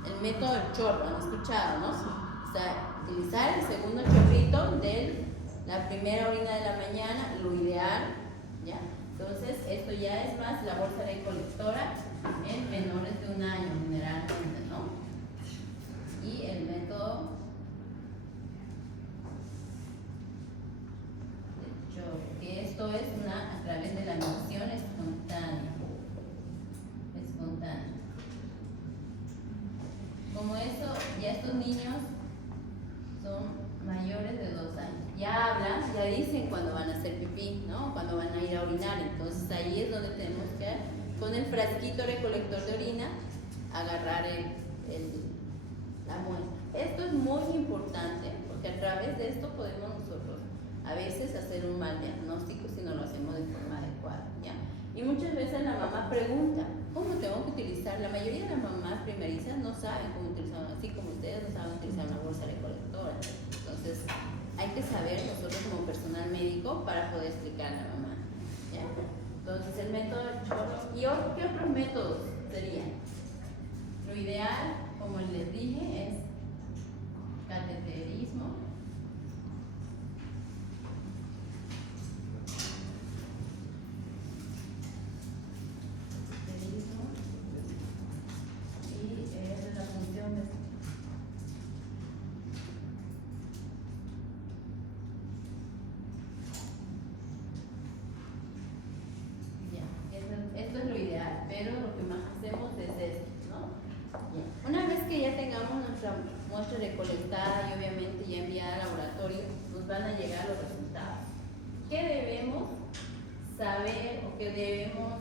El método del chorro, ¿han escuchado, no? O sea, utilizar el segundo chorrito de la primera orina de la mañana, lo ideal, ¿ya? Entonces, esto ya es más la bolsa recolectora en menores de 1 año, generalmente, ¿no? Y el método del chorro, que esto es a través de la emisión espontánea. Como eso, ya estos niños son mayores de 2 años. Ya hablan, ya dicen cuando van a hacer pipí, ¿no? Cuando van a ir a orinar. Entonces ahí es donde tenemos que con el frasquito recolector de orina, agarrar la muestra. Esto es muy importante porque a través de esto podemos nosotros a veces hacer un mal diagnóstico si no lo hacemos de forma adecuada, ¿ya? Y muchas veces la mamá pregunta, ¿cómo tengo que utilizar? La mayoría de las mamás primerizas no saben cómo utilizar, así como ustedes no saben utilizar una bolsa recolectora. Entonces, hay que saber nosotros como personal médico para poder explicar a la mamá, ¿ya? Entonces, el método del chorro. ¿Y qué otros métodos serían? Lo ideal, como les dije, es cateterismo. Esto es lo ideal, pero lo que más hacemos es esto, ¿no? Una vez que ya tengamos nuestra muestra recolectada y obviamente ya enviada al laboratorio, nos van a llegar los resultados. ¿Qué debemos saber o qué debemos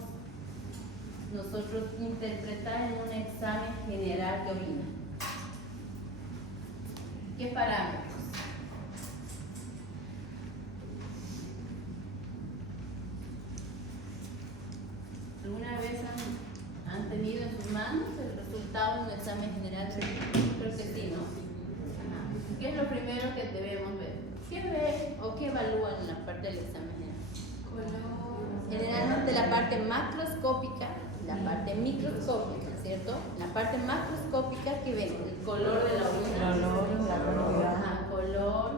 nosotros interpretar en un examen general de orina? ¿Qué parámetros? ¿Alguna vez han tenido en sus manos el resultado de un examen general? Creo que sí, ¿no? Ajá. ¿Qué es lo primero que debemos ver? ¿Qué ve o qué evalúan en la parte del examen general? Generalmente la parte macroscópica, la parte microscópica, ¿cierto? La parte macroscópica, que ven el color de la orina, el olor, la cantidad. Ajá, color,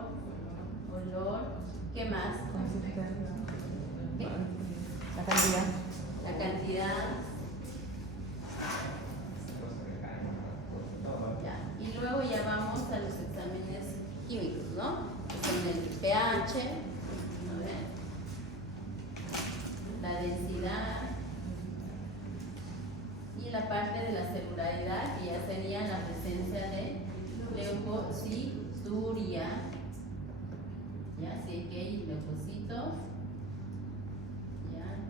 olor, ¿qué más? ¿Qué? La cantidad. La cantidad. Ya. Y luego ya vamos a los exámenes químicos, ¿no? Que son el pH, a ver, la densidad y la parte de la celularidad, que ya sería la presencia de leucocituria. Ya, sí que hay leucocitos.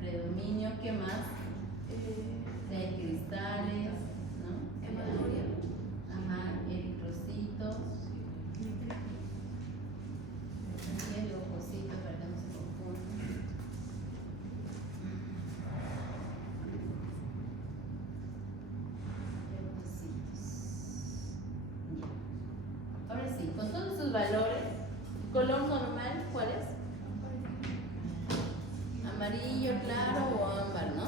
Predominio, ¿qué más? De cristales, ¿no? Ajá, eritrocitos. Y el leucocito, para que no se confunda. Leucocitos. Ya. Ahora sí, con todos sus valores, color normal, ¿cuál es? Amarillo claro o ámbar, ¿no?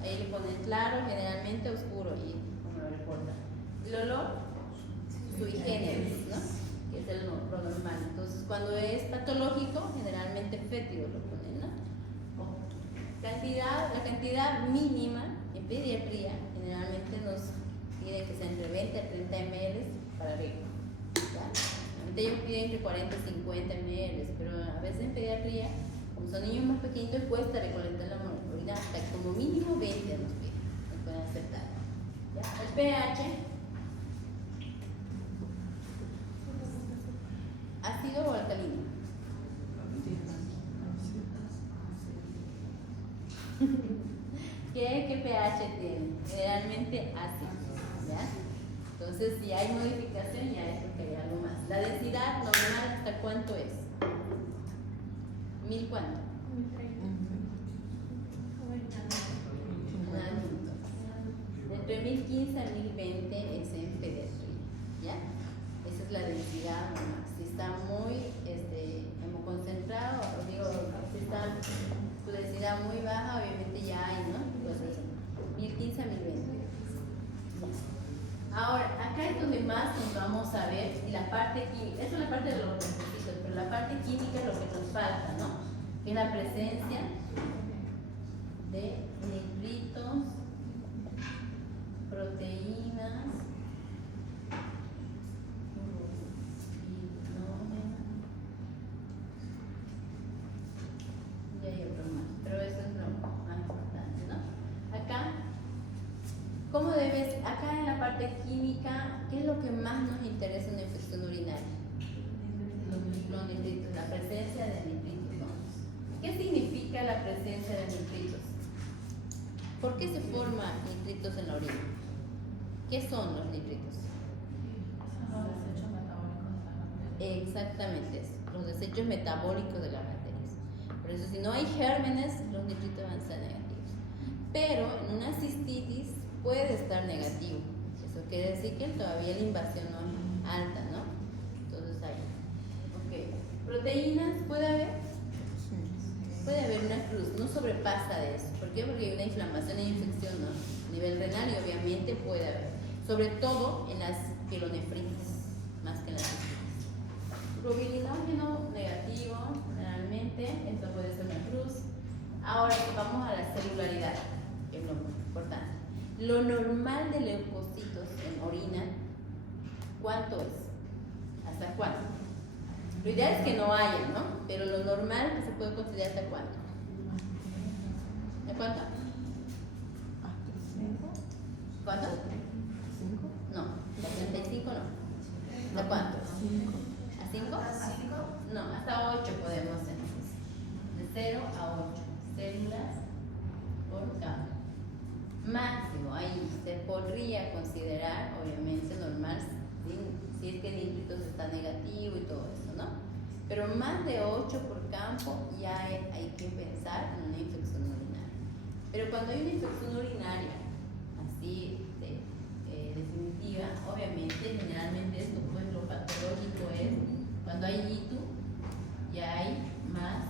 Ahí le ponen claro, generalmente oscuro, y como lo reporta. El olor, sui generis, ¿no? Que es lo normal. Entonces, cuando es patológico, generalmente fétido lo ponen, ¿no? La cantidad mínima en pediatría, generalmente nos piden que sea entre 20 a 30 ml para arriba. Generalmente ellos piden entre 40 y 50 ml, pero a veces en pediatría, como son niños más pequeños, cuesta recolectar la orina, hasta como mínimo 20 nos piden, nos pueden aceptar. ¿Ya? El pH, ácido o alcalino. ¿Qué pH tiene? Generalmente ácido, ¿ya? Entonces, si hay modificación, ya es porque hay algo más. La densidad normal, ¿hasta cuánto es? ¿1000 cuánto? 1030. Entre 1015 a 1020 es en pediatría, ¿ya? Esa es la densidad normal. Si está muy hemoconcentrado, os digo, si está tu densidad muy baja, obviamente ya hay, ¿no? Entonces, 1015 a 1020. Ahora, acá es donde más nos vamos a ver, y la parte química, eso es la parte de los requisitos, pero la parte química es lo que nos falta, ¿no? Que es la presencia de nitritos, proteínas, y hay otro más, pero eso es lo más importante, ¿no? Acá, ¿cómo debes? Acá en la parte química, ¿qué es lo que más nos interesa en una infección urinaria? Los nitritos, la presencia de nitritos, ¿no? ¿Qué significa la presencia de nitritos? ¿Por qué ¿Qué son los nitritos? Los desechos metabólicos de las bacterias. Exactamente eso, los desechos metabólicos de las bacterias. Por eso si no hay gérmenes, los nitritos van a ser negativos. Pero en una cistitis puede estar negativo. Eso quiere decir que todavía la invasión no es alta, ¿no? Entonces ahí. Ok. ¿Proteínas puede haber? Puede haber una cruz, no sobrepasa de eso. ¿Por qué? Porque hay una inflamación e infección, ¿no? A nivel renal y obviamente puede haber. Sobre todo en las pielonefritis, más que en las cistitis. Globilinógeno negativo, generalmente, esto puede ser una cruz. Ahora vamos a la celularidad, que es lo muy importante. Lo normal de leucocitos en orina, ¿cuánto es? ¿Hasta cuánto? Lo ideal es que no haya, ¿no? Pero lo normal que se puede considerar hasta cuánto. ¿De cuánto? ¿Cuánto? No, de 35 no. ¿De cuánto? ¿A 5? ¿A 5? No, hasta 8 podemos hacer. De 0 a 8 células por campo. Máximo, ahí se podría considerar, obviamente, normal, si es que el nitritos está negativo y todo eso, ¿no? Pero más de 8 por campo ya hay que pensar en una infección urinaria. Pero cuando hay una infección urinaria, así definitiva, obviamente, generalmente esto, pues lo patológico es cuando hay ITU, ya hay más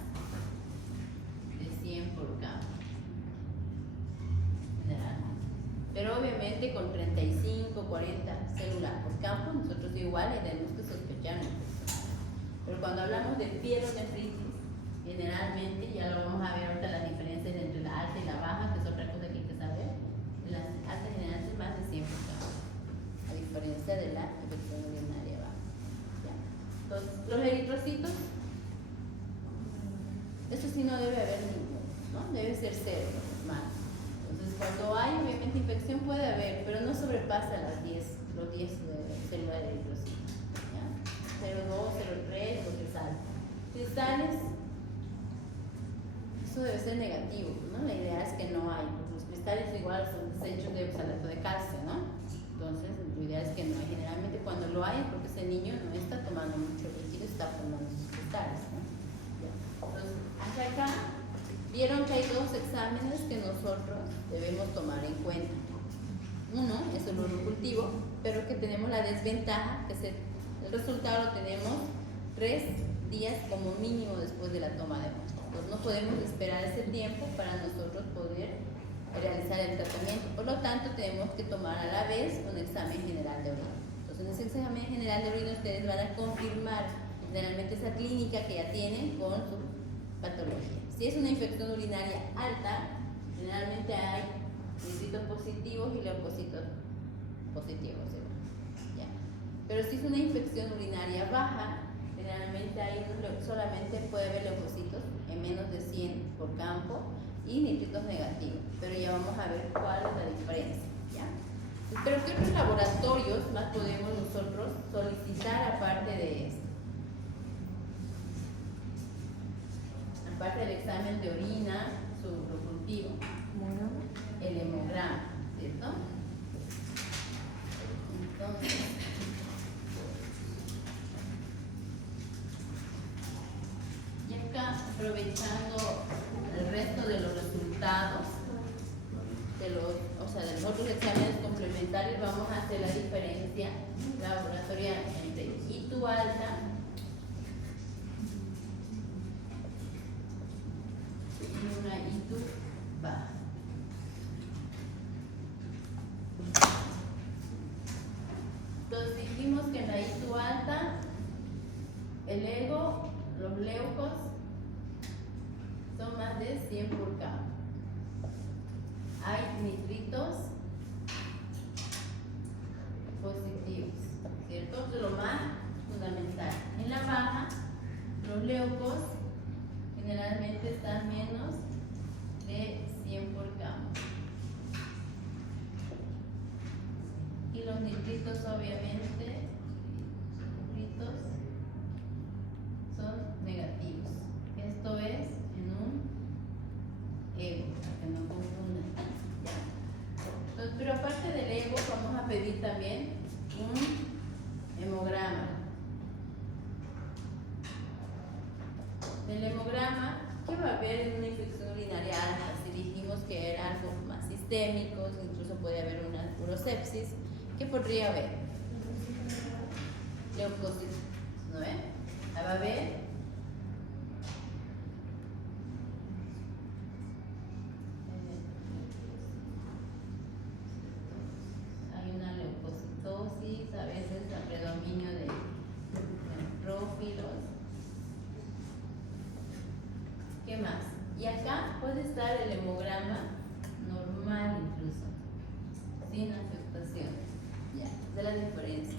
de 100 por campo. Generalmente. Pero obviamente con 35, 40 células por campo, nosotros igual tenemos que sospechar una infección. Pero cuando hablamos de pielonefritis, generalmente, ya lo vamos a ver ahorita las diferencias entre la alta y la baja, que es otra cosa que hay que saber. Las altas generalmente más de 100 por campo, a diferencia de la infección urinaria baja. ¿Ya? Entonces, los eritrocitos, eso sí no debe haber ninguno, ¿no? Debe ser 0, más. Entonces, cuando hay, obviamente, infección puede haber, pero no sobrepasa los 10 células de eritrocitos. 0,2, 0,3, lo que sale. Cristales, eso debe ser negativo, ¿no? La idea es que no hay, porque los cristales igual son desechos de oxalato de calcio, ¿no? Entonces, la idea es que no hay. Generalmente cuando lo hay es porque ese niño no está tomando mucho líquido, está formando sus cristales, ¿no? Ya. Entonces, hasta acá, vieron que hay 2 exámenes que nosotros debemos tomar en cuenta. Uno es el urocultivo, pero que tenemos la desventaja que el resultado lo tenemos 3 días como mínimo después de la toma de muestra. Entonces no podemos esperar ese tiempo para nosotros poder realizar el tratamiento. Por lo tanto, tenemos que tomar a la vez un examen general de orina. Entonces, en ese examen general de orina ustedes van a confirmar generalmente esa clínica que ya tienen con su patología. Si es una infección urinaria alta, generalmente hay nitritos positivos y leucocitos positivos, ¿sí? ¿Ya? Pero si es una infección urinaria baja, generalmente solamente puede haber leucocitos en menos de 100 por campo y nitritos negativos. Pero ya vamos a ver cuál es la diferencia, ¿ya? Pero ¿qué otros laboratorios más podemos nosotros solicitar aparte de esto? Aparte del examen de orina, su urocultivo, el hemograma, ¿cierto? Entonces, y acá, aprovechando el resto de los resultados de los otros exámenes complementarios, vamos a hacer la diferencia laboratorial entre ITU alta y una ITU baja. Entonces dijimos que en la ITU alta, el ego, los leucos, son más de 100 por campo. Hay nitritos positivos, ¿cierto? Eso es lo más fundamental. En la baja, los leucos generalmente están menos de 100 por campo. Y los nitritos, obviamente, son negativos. Esto es en un ego, para que no confundan. Entonces, pero aparte del ego, vamos a pedir pedir también un hemograma. El hemograma, ¿qué va a haber en una infección urinaria alta? Si dijimos que era algo más sistémico, incluso puede haber una urosepsis, ¿qué podría haber? Leucocitos, ¿no ve? Va a haber hay una leucocitosis, a veces a predominio de neutrófilos. ¿Qué más? Y acá puede estar el hemograma normal incluso, sin afectaciones. Ya, esa es la diferencia.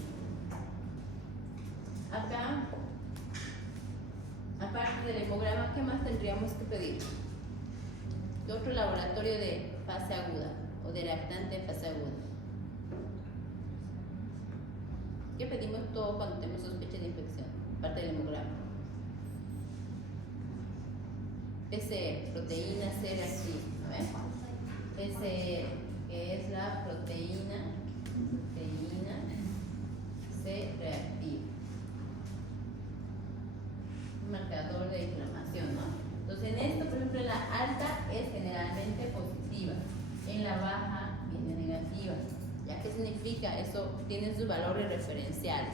Acá, aparte del hemograma, ¿qué más tendríamos que pedir? ¿Qué otro laboratorio de fase aguda o de reactante de fase aguda? ¿Qué pedimos todo cuando tenemos sospecha de infección? Aparte del hemograma. PCR, proteína C reactiva, ¿no ves? PCR, que es la proteína C reactiva. Un marcador de inflamación, ¿no? Entonces en esto, por ejemplo, en la alta es generalmente positiva, en la baja viene negativa. ¿Ya qué significa? Eso tiene sus valores referenciales.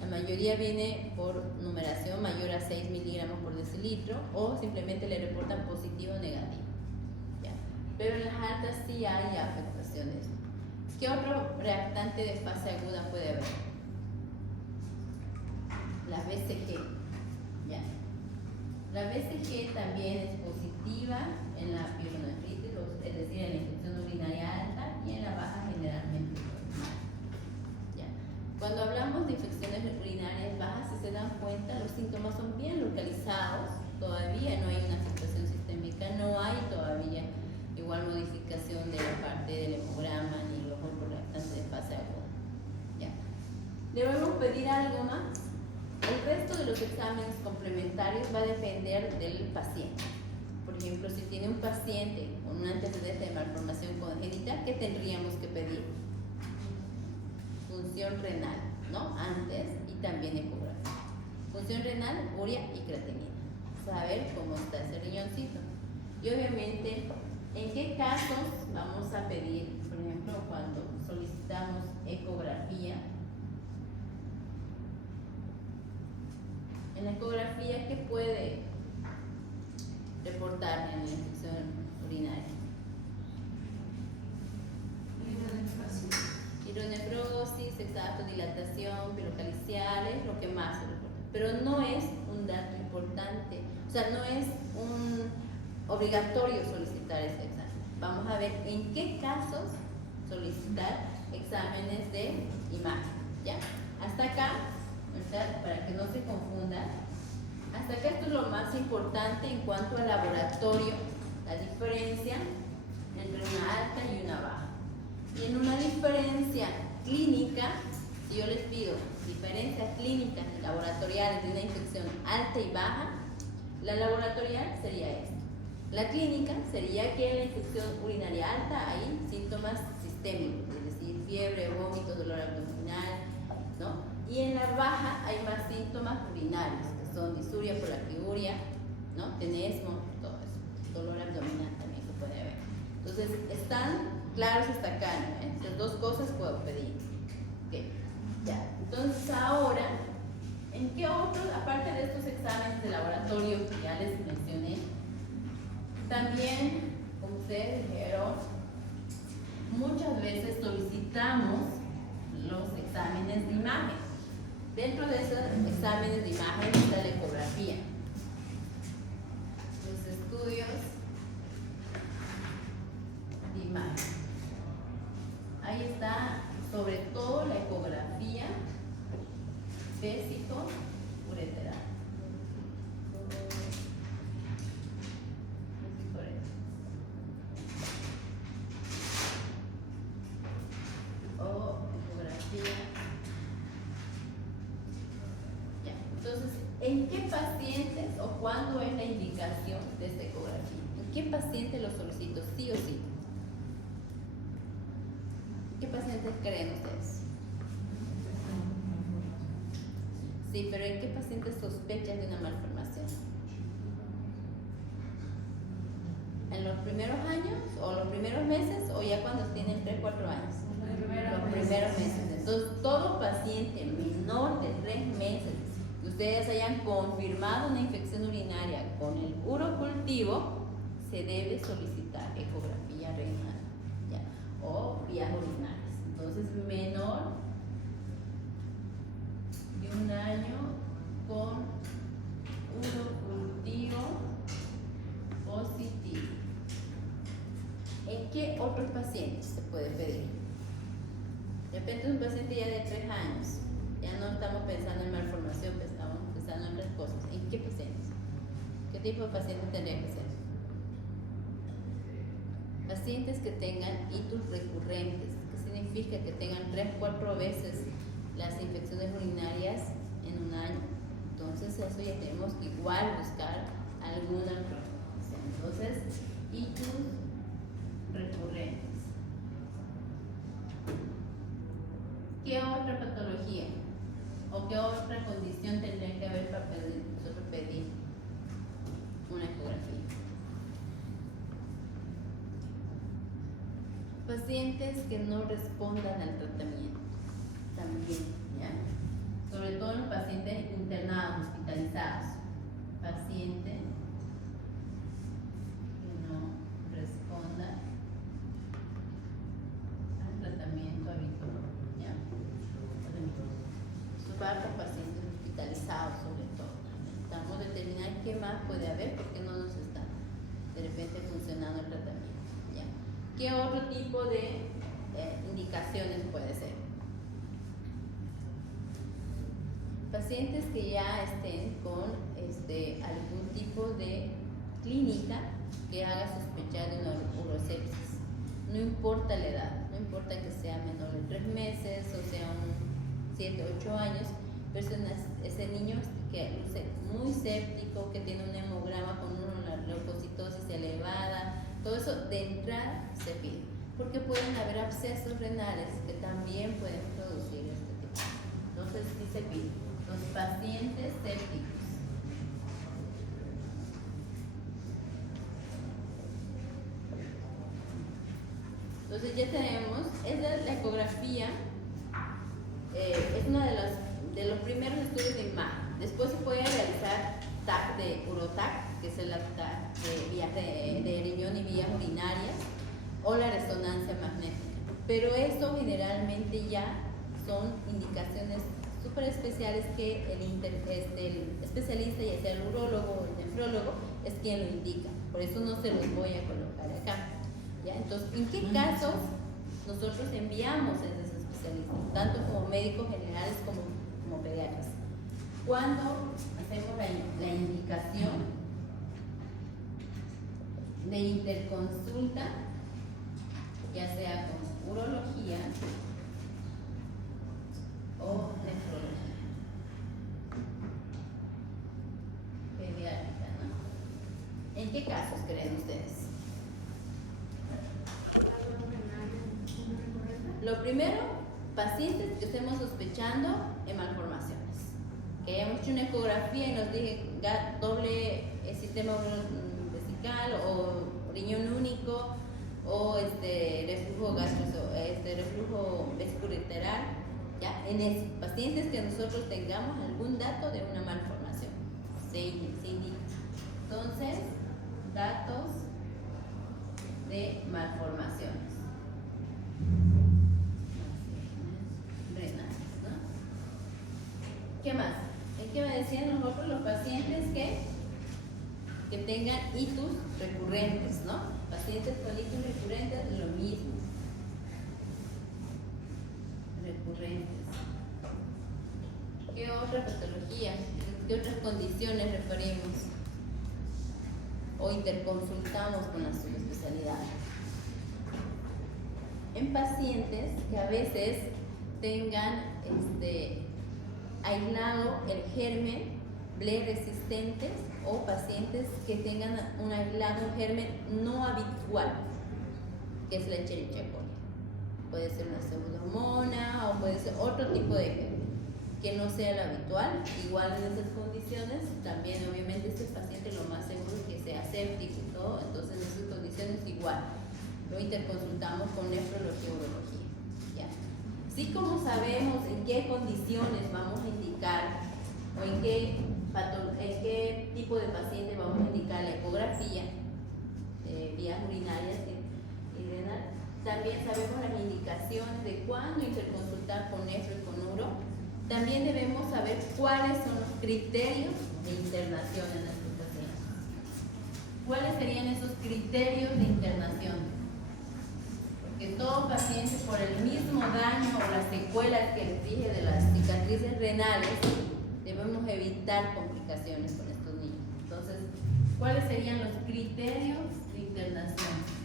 La mayoría viene por numeración mayor a 6 miligramos por decilitro o simplemente le reportan positivo o negativo. ¿Ya? Pero en las altas sí hay afectaciones. ¿Qué otro reactante de fase aguda puede haber? La BCG. ¿Ya? La BCG también es positiva en la pielonefritis, es decir, en la infección urinaria alta, y en la baja generalmente normal. ¿Ya? Cuando hablamos de infecciones urinarias bajas, si se dan cuenta, los síntomas son bien localizados, todavía no hay una afectación sistémica, no hay todavía igual modificación de la parte del hemograma ni los otros reactantes de fase aguda. ¿Ya? Debemos pedir algo más. El resto de los exámenes complementarios va a depender del paciente. Por ejemplo, si tiene un paciente con un antecedente de malformación congénita, ¿qué tendríamos que pedir? Función renal, ¿no? Antes, y también ecografía. Función renal, urea y creatinina. Saber cómo está ese riñoncito. Y obviamente, ¿en qué casos vamos a pedir? Por ejemplo, cuando solicitamos ecografía. En la ecografía, ¿qué puede reportar en la infección urinaria? Hidronefrosis, exacto, dilatación, pilocaliciales, lo que más se reporta. Pero no es un dato importante, o sea, no es un obligatorio solicitar ese examen. Vamos a ver en qué casos solicitar exámenes de imagen, ¿ya? Hasta acá, ¿verdad? Para que no se confunda, hasta acá esto es lo más importante en cuanto al laboratorio, la diferencia entre una alta y una baja. Y en una diferencia clínica, si yo les pido diferencias clínicas y laboratoriales de una infección alta y baja, la laboratorial sería esta. La clínica sería que en la infección urinaria alta hay síntomas sistémicos, es decir, fiebre, vómito, dolor abdominal, ¿no? Y en la baja hay más síntomas urinarios, que son disuria, prolactiuria, ¿no? Tenesmo, todo eso. Dolor abdominal también que puede haber. Entonces, están claros hasta acá, ¿no? Estas dos cosas puedo pedir. Okay. Ya. Entonces, ahora, ¿en qué otros, aparte de estos exámenes de laboratorio que ya les mencioné, también, como ustedes dijeron, muchas veces solicitamos los exámenes de imagen? Dentro de esos exámenes de imagen está la ecografía. Los estudios de imagen. Ahí está, sobre todo, la ecografía vésico-ureteral. O ecografía. Ya. Entonces, ¿en qué pacientes o cuándo es la indicación de esta ecografía? ¿En qué paciente lo solicito? Sí o sí. ¿En qué paciente pacientes creen ustedes? Sí, pero ¿en qué pacientes sospechan de una malformación? ¿En los primeros años o los primeros meses o ya cuando tienen 3, 4 años? Los primeros meses. Entonces, todo paciente menor de 3 meses que ustedes hayan confirmado una infección urinaria con el urocultivo, se debe solicitar ecografía renal, ¿ya? O vías urinarias. Entonces, menor de 1 año con urocultivo positivo. ¿En qué otros pacientes se puede pedir? De repente un paciente ya de 3 años, ya no estamos pensando en malformación, estamos pensando en otras cosas. ¿En qué pacientes? ¿Qué tipo de pacientes tendría que ser? Pacientes que tengan hitos recurrentes, que significa que tengan 3, 4 veces las infecciones urinarias en 1 año. Entonces eso ya tenemos que igual buscar alguna malformación. Entonces, hitos recurrentes. ¿Qué otra patología o qué otra condición tendría que haber para nosotros pedir una ecografía? Pacientes que no respondan al tratamiento también, ¿ya? Sobre todo los pacientes internados, hospitalizados. Paciente que no responda al tratamiento habitual, ¿ya? Para los pacientes hospitalizados sobre todo. Necesitamos determinar qué más puede haber porque no nos está de repente funcionando el tratamiento, ¿ya? ¿Qué otro tipo de indicaciones puede ser? Pacientes que ya estén con algún tipo de clínica que haga sospechar de una urosepsis. No importa la edad, no importa que sea menor de 3 meses o sea un 7, 8 años, pero ese niño que luce muy séptico, que tiene un hemograma con una leucocitosis elevada, todo eso de entrada se pide, porque pueden haber abscesos renales que también pueden producir este tipo. Entonces sí se pide. Los pacientes sépticos. Entonces ya tenemos, esta es la ecografía, es uno de los primeros estudios de imagen. Después se puede realizar TAC de uroTAC, que es el TAC de vías de riñón y vías urinarias, o la resonancia magnética. Pero esto generalmente ya son indicaciones súper especiales que el especialista, ya sea el urólogo o el nefrólogo, es quien lo indica. Por eso no se los voy a colocar acá. ¿Ya? Entonces, ¿en qué casos nosotros enviamos a esos especialistas? Tanto como médicos generales como pediatras. Cuando hacemos la indicación de interconsulta, ya sea con urología o nefrología pediátrica, ¿no? ¿En qué casos creen ustedes? Lo primero, pacientes que estemos sospechando en malformaciones, que hayamos hecho una ecografía y nos diga doble sistema vesical o riñón único o reflujo reflujo vesicoureteral, ¿ya? En esos pacientes que nosotros tengamos algún dato de una malformación, se indica. Entonces, datos de malformaciones renales, ¿no? ¿Qué más? ¿Qué me decían nosotros los pacientes que tengan hitos recurrentes, ¿no? Pacientes con hitos recurrentes, lo mismo. Recurrentes. ¿Qué otra patología? ¿Qué otras condiciones referimos? O interconsultamos con la subespecialidad. En pacientes que a veces tengan aislado el germen BLE resistentes o pacientes que tengan un aislado germen no habitual, que es la Escherichia coli. puede ser una pseudomonas o puede ser otro tipo de fiebre que no sea lo habitual. Igual en esas condiciones, también obviamente este paciente lo más seguro es que sea séptico y todo, entonces en esas condiciones igual lo interconsultamos con nefrología o urología. ¿Ya? Así como sabemos en qué condiciones vamos a indicar o en qué tipo de paciente vamos a indicar la ecografía de vías urinarias y renal, también sabemos las indicaciones de cuándo interconsultar con nefro y con uro. También debemos saber cuáles son los criterios de internación en nuestros pacientes. ¿Cuáles serían esos criterios de internación? Porque todo paciente, por el mismo daño o las secuelas que les dije de las cicatrices renales, debemos evitar complicaciones con estos niños. Entonces, ¿cuáles serían los criterios de internación?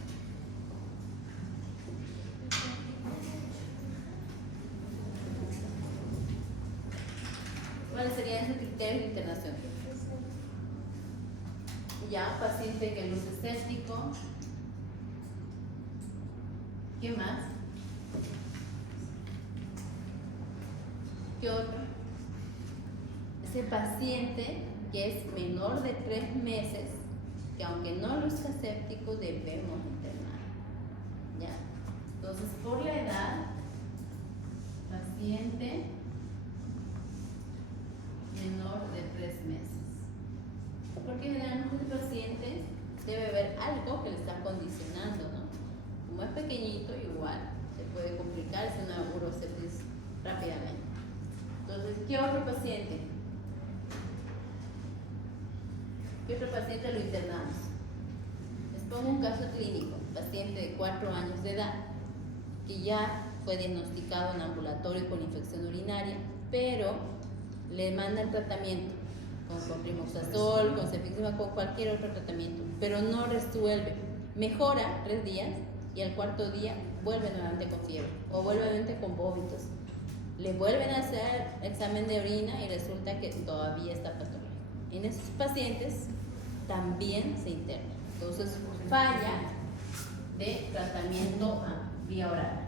¿Cuáles serían esos criterios de internación? Ya, un paciente que luce séptico. ¿Qué más? ¿Qué otro? Ese paciente que es menor de 3 meses, que aunque no luzca séptico, debemos internar. ¿Ya? Entonces, por la edad, paciente menor de 3 meses. Porque generalmente el paciente debe haber algo que le está condicionando, ¿no? Como es pequeñito, igual se puede complicar, es una urosepsis rápidamente. Entonces, ¿qué otro paciente? ¿Qué otro paciente lo internamos? Les pongo un caso clínico, paciente de 4 años de edad, que ya fue diagnosticado en ambulatorio con infección urinaria, pero le mandan tratamiento con primoxazol, con cefixima, con cualquier otro tratamiento, pero no resuelve. Mejora 3 días y al 4.º día vuelve nuevamente con fiebre o vuelve nuevamente con vómitos. Le vuelven a hacer examen de orina y resulta que todavía está patológico. En esos pacientes también se interna. Entonces, falla de tratamiento a vía oral.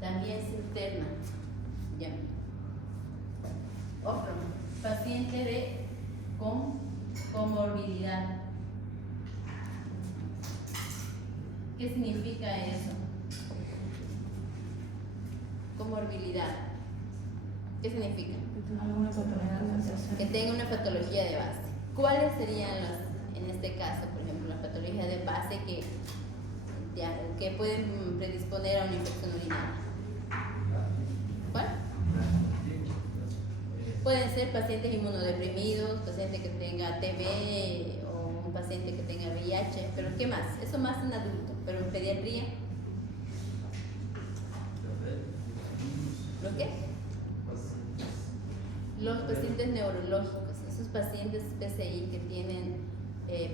También se interna. Ya. Otro, paciente con comorbilidad. ¿Qué significa eso? Comorbilidad. ¿Qué significa? Que tenga una patología de base. ¿Cuáles serían en este caso, por ejemplo, las patologías de base que pueden predisponer a una infección urinaria? ¿Cuál? Pueden ser pacientes inmunodeprimidos, paciente que tenga TB o un paciente que tenga VIH, pero ¿qué más? Eso más en adulto, pero en pediatría. ¿Lo qué? Los pacientes neurológicos, esos pacientes PCI que tienen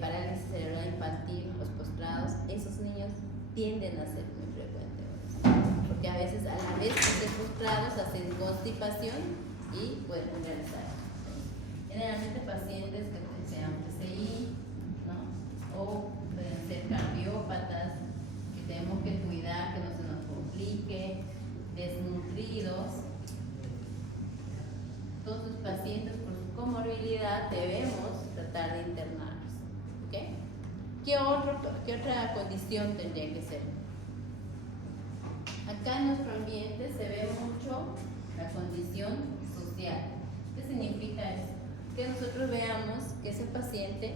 parálisis cerebral infantil, los postrados, esos niños tienden a ser muy frecuentes, porque a veces a la vez que estén postrados hacen constipación y pueden realizar. Generalmente pacientes que sean PCI, ¿no? O pueden ser cardiópatas, que tenemos que cuidar que no se nos complique, desnutridos. Todos los pacientes por su comorbilidad debemos tratar de internarlos. ¿Okay? ¿Qué otra condición tendría que ser? Acá en nuestro ambiente se ve mucho la condición social. ¿Qué significa eso? Que nosotros veamos que ese paciente,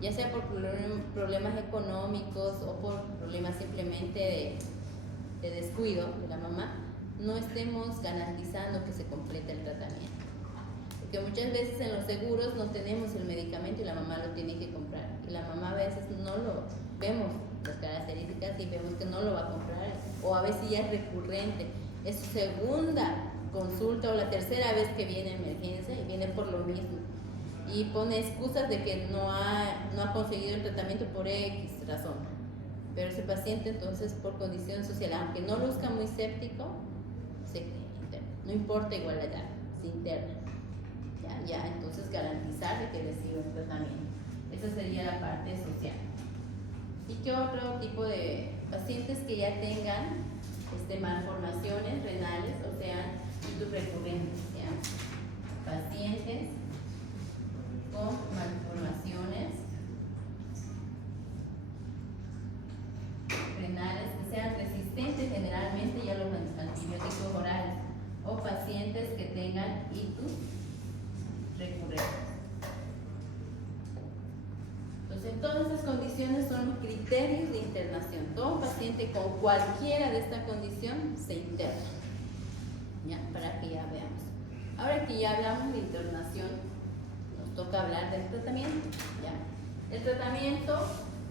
ya sea por problemas económicos o por problemas simplemente de descuido de la mamá, no estemos garantizando que se complete el tratamiento. Porque muchas veces en los seguros no tenemos el medicamento y la mamá lo tiene que comprar. Y la mamá a veces no lo vemos las características y vemos que no lo va a comprar. O a veces ya es recurrente. Es su segunda consulta o la tercera vez que viene a emergencia y viene por lo mismo. Y pone excusas de que no ha conseguido el tratamiento por X razón. Pero ese paciente entonces por condición social, aunque no luzca muy séptico, se interna. No importa igual la edad, se interna. Ya, entonces garantizar de que reciba el tratamiento. Esa sería la parte social. ¿Y qué otro tipo de pacientes que ya tengan malformaciones renales, o sea, itus recurrentes? ¿Ya? Pacientes con malformaciones renales que sean resistentes generalmente ya a los antibióticos orales, o pacientes que tengan itus recurrentes. Entonces, todas estas condiciones son los criterios de internación. Todo paciente con cualquiera de esta condición se interna. ¿Ya? Para que ya veamos. Ahora que ya hablamos de internación, nos toca hablar del tratamiento. ¿Ya? El tratamiento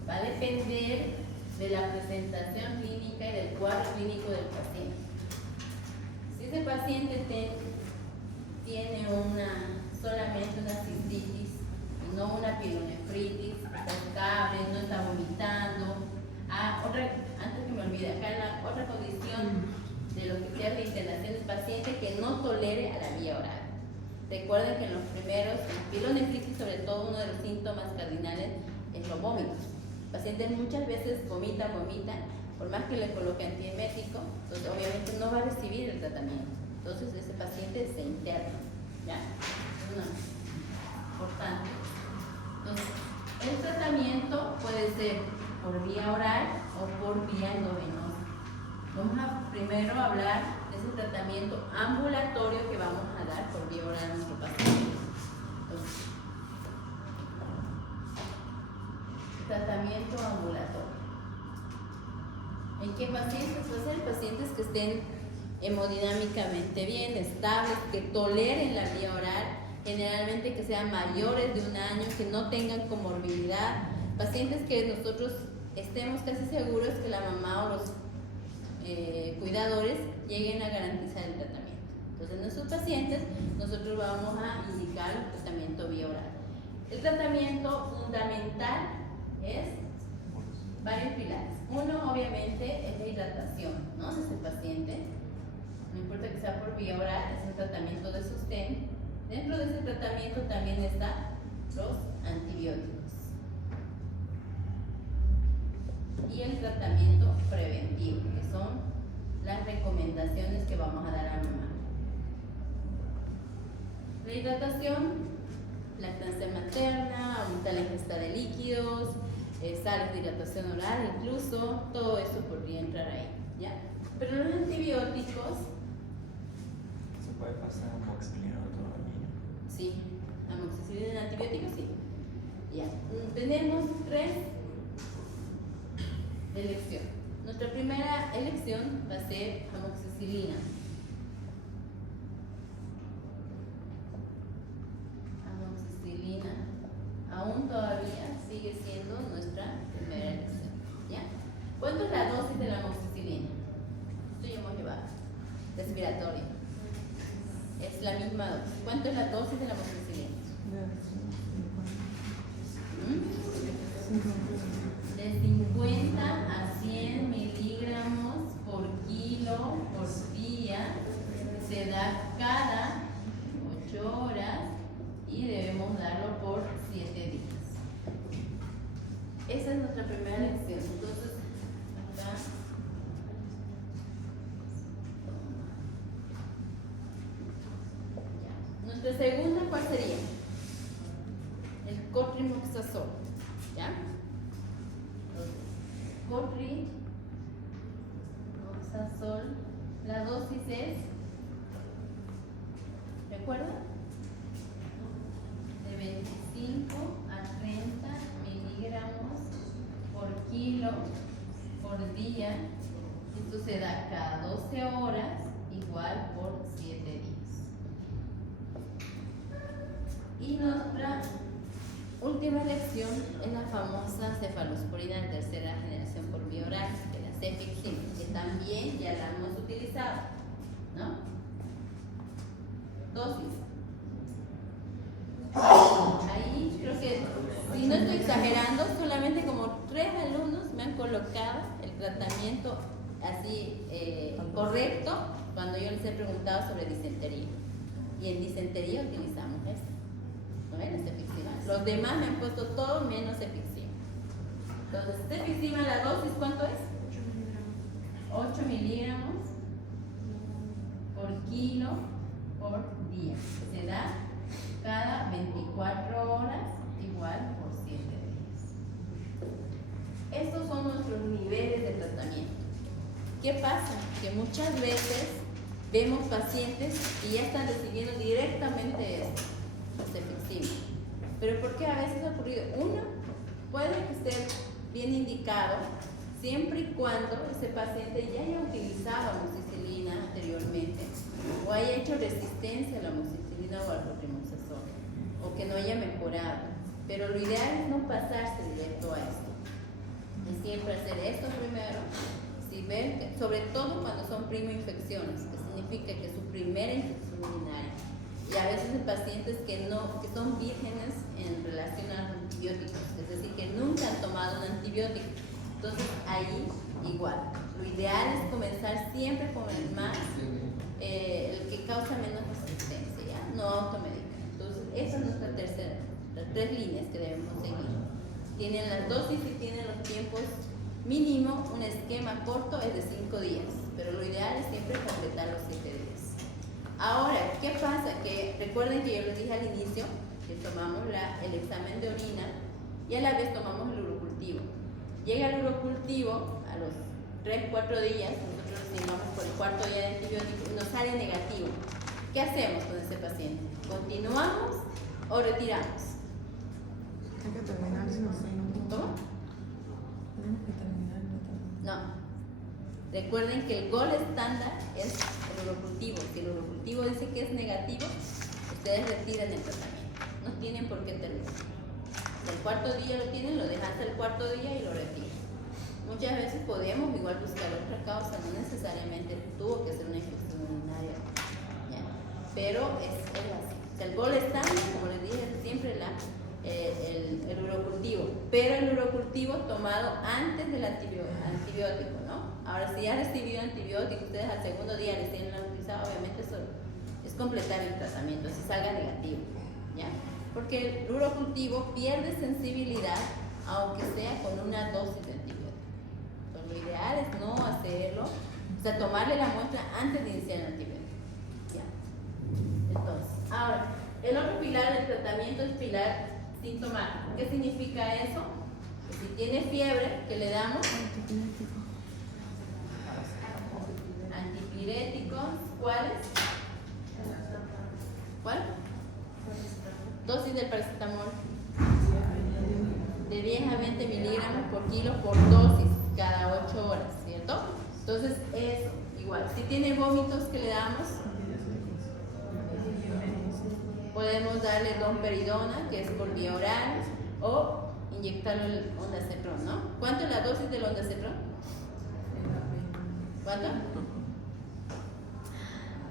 va a depender de la presentación clínica y del cuadro clínico del paciente. Si ese paciente tiene solamente una cistitis y no una pielonefritis, está estable, no está vomitando. Antes que me olvide, acá en la otra condición de lo que sea de internación es paciente que no tolere a la vía oral. Recuerden que en los primeros, en la pielonefritis, sobre todo, uno de los síntomas cardinales es los vómitos. El paciente muchas veces vomita, por más que le coloque antiemético, entonces obviamente no va a recibir el tratamiento. Entonces ese paciente se interna. ¿Ya? Importante. Entonces, el tratamiento puede ser por vía oral o por vía endovenosa. Vamos a primero hablar de ese tratamiento ambulatorio que vamos a dar por vía oral a nuestro paciente. Entonces, tratamiento ambulatorio. ¿En qué pacientes? Va a ser pacientes que estén hemodinámicamente bien, estables, que toleren la vía oral, generalmente que sean mayores de 1 año, que no tengan comorbilidad, pacientes que nosotros estemos casi seguros que la mamá o los cuidadores lleguen a garantizar el tratamiento. Entonces, en nuestros pacientes nosotros vamos a indicar el tratamiento vía oral. El tratamiento fundamental es varios pilares. Uno, obviamente, es la hidratación, ¿no?, de ese paciente. No importa que sea por vía oral, es un tratamiento de sostén. Dentro de ese tratamiento también están los antibióticos y el tratamiento preventivo, que son las recomendaciones que vamos a dar a la mamá. La hidratación, lactancia materna, aumentar la ingesta de líquidos, sales de hidratación oral, incluso todo eso podría entrar ahí, ¿ya? Pero los antibióticos, ¿se puede pasar amoxicilina todavía? sí, amoxicilina en antibióticos, sí. Ya. Tenemos 3 elecciones. Nuestra primera elección va a ser amoxicilina. Amoxicilina aún todavía sigue siendo nuestra primera elección. ¿Ya? ¿Cuánto es la dosis de la amoxicilina? Esto ya hemos llevado. Respiratoria. Es la misma dosis. ¿Cuánto es la dosis de la amoxicilina? De 50 a 100 miligramos por kilo por día. Se da cada 8 horas y debemos darlo por 7 días. Esa es nuestra primera lección. Entonces, acá. Nuestra segunda, ¿cuál sería? El cotrimoxazol. ¿Ya? Cotrimoxazol, la dosis es, ¿recuerdan? De 25 a 30 miligramos por kilo por día. Esto se da cada 12 horas, igual por 7 días. Y nuestra última elección es la famosa cefalosporina de tercera generación por vía oral, de la cefixime, que también ya la hemos utilizado, ¿no? Dosis. Ahí creo que, si no estoy exagerando, solamente como 3 alumnos me han colocado el tratamiento así correcto cuando yo les he preguntado sobre disentería. Y en disentería utilizamos esto. ¿No ven? Los demás me han puesto todo menos cefixime. Entonces, se estima la dosis, ¿cuánto es? 8 miligramos por kilo por día. Se da cada 24 horas igual por 7 días. Estos son nuestros niveles de tratamiento. ¿Qué pasa? Que muchas veces vemos pacientes que ya están recibiendo directamente esto, cefixime. Pero ¿por qué a veces ha ocurrido? Uno, puede que esté bien indicado siempre y cuando ese paciente ya haya utilizado amoxicilina anteriormente o haya hecho resistencia a la amoxicilina o al clotrimazol o que no haya mejorado. Pero lo ideal es no pasarse directo a esto. Es siempre hacer esto primero, si ven, sobre todo cuando son primoinfecciones, que significa que es su primera infección urinaria. Y a veces hay pacientes que son vírgenes en relación a los antibióticos, es decir, que nunca han tomado un antibiótico. Entonces ahí igual, lo ideal es comenzar siempre con el más, el que causa menos resistencia, ¿ya? No automedicar. Entonces esa es nuestra tercera, las 3 líneas que debemos seguir. Tienen las dosis y tienen los tiempos mínimo, un esquema corto es de 5 días, pero lo ideal es siempre completar los 7 días. Ahora, ¿qué pasa? Que recuerden que yo les dije al inicio que tomamos el examen de orina y a la vez tomamos el urocultivo. Llega el urocultivo a los 3-4 días, nosotros recibimos por el 4º día de antibiótico y nos sale negativo. ¿Qué hacemos con ese paciente? ¿Continuamos o retiramos? Hay que terminar, si no sé. ¿Cómo? Tenemos que terminar. No. Recuerden que el gol estándar es el urocultivo. Si el urocultivo dice que es negativo, ustedes retiran el tratamiento. No tienen por qué terminar. Si el 4º día lo tienen, lo dejan hasta el 4º día y lo retiran. Muchas veces podemos igual buscar otra causa, no necesariamente tuvo que ser una infección urinaria, ¿ya? Pero es así. O sea, el gol estándar, como les dije, es siempre el urocultivo, pero el urocultivo tomado antes del antibiótico, ¿no? Ahora, si ya recibido antibiótico, ustedes al 2º día recién lo han utilizado, obviamente eso es completar el tratamiento, si salga negativo, ¿ya? Porque el urocultivo pierde sensibilidad, aunque sea con una dosis de antibiótico. Entonces, lo ideal es no hacerlo, o sea, tomarle la muestra antes de iniciar el antibiótico, ¿ya? Entonces, ahora, el otro pilar del tratamiento es pilar sintomático. ¿Qué significa eso? Que si tiene fiebre, ¿qué le damos? Antipiréticos. ¿Cuáles? ¿Cuál? Dosis del paracetamol de 10 a 20 miligramos por kilo por dosis cada 8 horas, ¿cierto? Entonces, eso, igual. Si tiene vómitos, ¿qué le damos? Podemos darle domperidona, que es por vía oral, o inyectarle el ondansetron, ¿no? ¿Cuánto es la dosis del ondansetron? ¿Cuánto?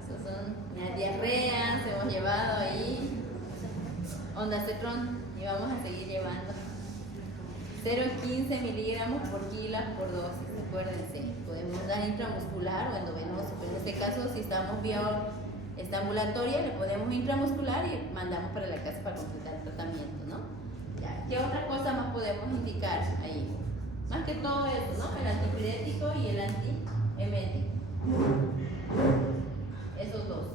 Esas son las diarreas, hemos llevado ahí. Ondansetron, y vamos a seguir llevando. 0,15 miligramos por kilo por dosis, acuérdense. Podemos dar intramuscular o endovenoso, pero en este caso, si estamos vía esta ambulatoria, le ponemos intramuscular y mandamos para la casa para completar el tratamiento, ¿no? Ya. ¿Qué otra cosa más podemos indicar ahí? Más que todo eso, ¿no? El antipirético y el antiemético. Esos dos.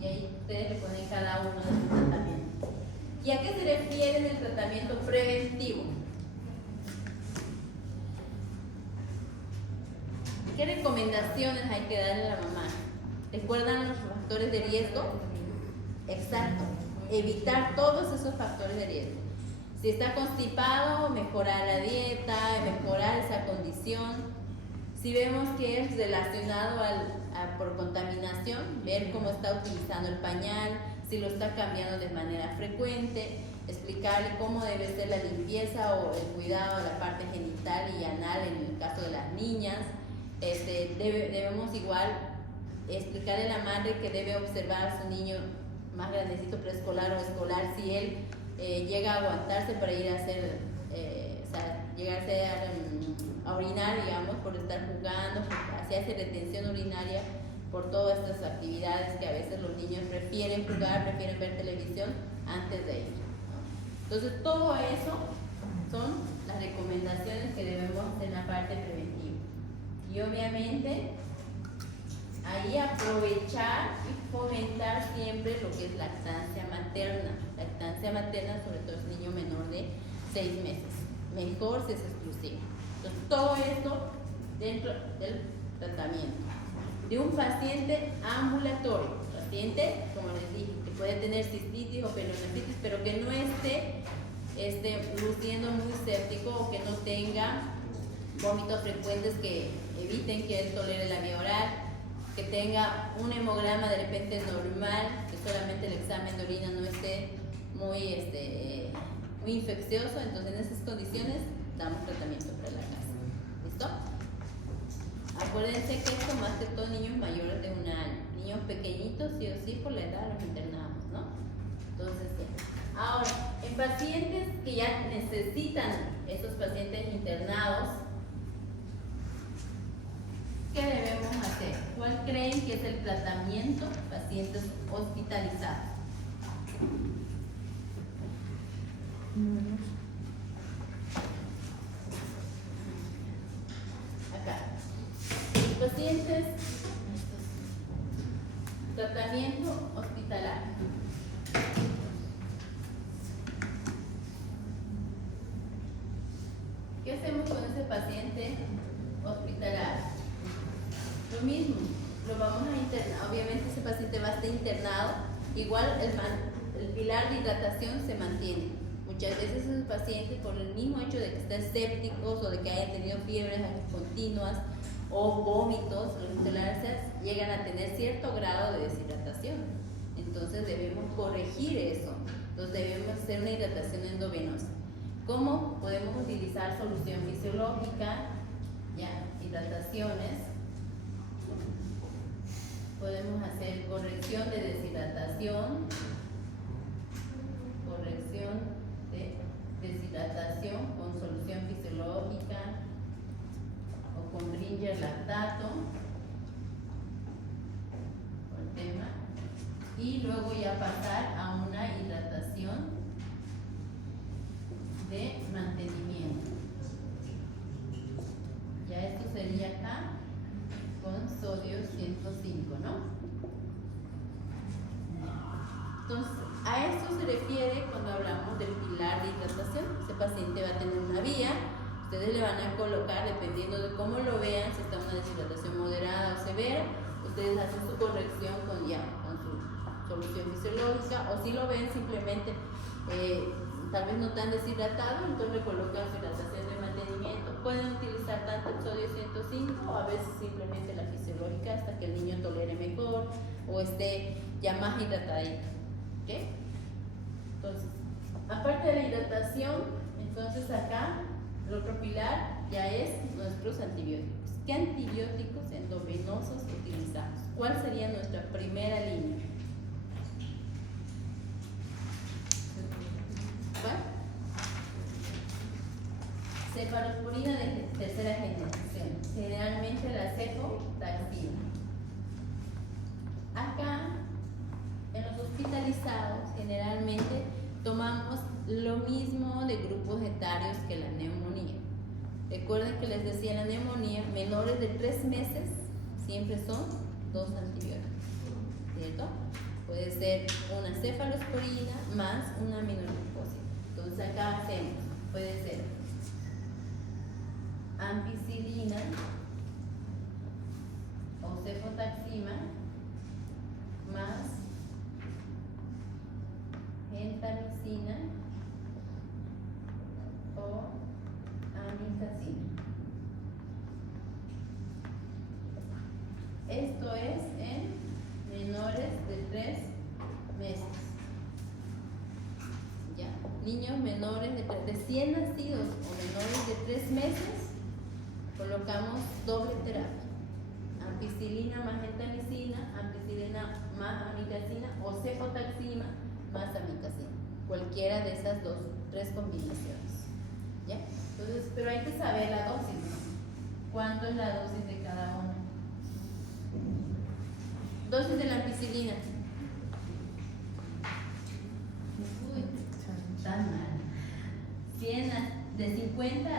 Y ahí ustedes le ponen cada uno de sus tratamientos. ¿Y a qué se refiere el tratamiento preventivo? ¿Qué recomendaciones hay que darle a la mamá? ¿Recuerdan los factores de riesgo? Exacto. Evitar todos esos factores de riesgo. Si está constipado, mejorar la dieta, mejorar esa condición. Si vemos que es relacionado por contaminación, ver cómo está utilizando el pañal, si lo está cambiando de manera frecuente, explicarle cómo debe ser la limpieza o el cuidado de la parte genital y anal en el caso de las niñas. Debemos igual explicarle a la madre que debe observar a su niño más grandecito, preescolar o escolar, si él llega a aguantarse para ir a hacer, llegarse a orinar, digamos, por estar jugando, porque hace retención urinaria por todas estas actividades que a veces los niños prefieren jugar, prefieren ver televisión antes de ir, ¿no? Entonces, todo eso son las recomendaciones que debemos hacer en la parte preventiva. Y obviamente, ahí aprovechar y fomentar siempre lo que es lactancia materna. Lactancia materna, sobre todo es niño menor de 6 meses. Mejor si es exclusiva. Entonces, todo esto dentro del tratamiento. De un paciente ambulatorio. Paciente, como les dije, que puede tener cistitis o periodontitis, pero que no esté luciendo muy séptico o que no tenga vómitos frecuentes que eviten que él tolere la vía oral, que tenga un hemograma de repente normal, que solamente el examen de orina no esté muy infeccioso. Entonces en esas condiciones damos tratamiento para la casa. ¿Listo? Acuérdense que esto más que todo niños mayores de 1 año. Niños pequeñitos sí o sí por la edad los internamos, ¿no? Entonces, ahora, en pacientes que ya necesitan, estos pacientes internados, ¿qué debemos hacer? ¿Cuál creen que es el tratamiento pacientes hospitalizados? Acá. Pacientes, tratamiento hospitalario. ¿Qué hacemos con ese paciente hospitalario? Lo mismo, lo vamos a internar. Obviamente ese paciente va a estar internado. Igual el pilar de hidratación se mantiene. Muchas veces esos pacientes, por el mismo hecho de que estén escépticos o de que hayan tenido fiebres continuas o vómitos, los intolerancias llegan a tener cierto grado de deshidratación. Entonces debemos corregir eso. Entonces debemos hacer una hidratación endovenosa. ¿Cómo? Podemos utilizar solución fisiológica, ya, hidrataciones. Podemos hacer corrección de deshidratación, con solución fisiológica o con Bringer lactato, por el tema, y luego ya pasar a una hidratación de mantenimiento. Ya esto sería acá con sodio 105, ¿no? Entonces, a esto se refiere cuando hablamos del pilar de hidratación. Ese paciente va a tener una vía, ustedes le van a colocar, dependiendo de cómo lo vean, si está una deshidratación moderada o severa, ustedes hacen su corrección con su solución fisiológica, o si lo ven simplemente tal vez no tan deshidratado, entonces le colocan su hidratación de mantenimiento. Pueden utilizar tanto el sodio 105 o a veces simplemente la fisiológica hasta que el niño tolere mejor o esté ya más hidratadito. ¿Okay? Entonces, aparte de la hidratación, entonces acá el otro pilar ya es nuestros antibióticos. ¿Qué antibióticos endovenosos utilizamos? ¿Cuál sería nuestra primera línea? ¿Cuál? Cefalosporina de tercera generación, generalmente la cefotaxima. Acá, en los hospitalizados, generalmente tomamos lo mismo de grupos etarios que la neumonía. Recuerden que les decía, la neumonía, menores de 3 meses, siempre son 2 antibióticos, ¿cierto? Puede ser una cefalosporina más una aminoglucosa. Entonces acá hacemos, puede ser ampicilina o cefotaxima más gentamicina o amikacina. Esto es en menores de 3 meses. ¿Ya? Niños menores de 100 nacidos o menores de 3 meses, colocamos doble terapia. Ampicilina más gentamicina, ampicilina más amikacina o cefotaxima más amikacina. Cualquiera de esas 3 combinaciones. ¿Ya? Entonces, pero hay que saber la dosis, ¿no? ¿Cuánto es la dosis de cada una? Dosis de la ampicilina. Uy, tan mal. De 50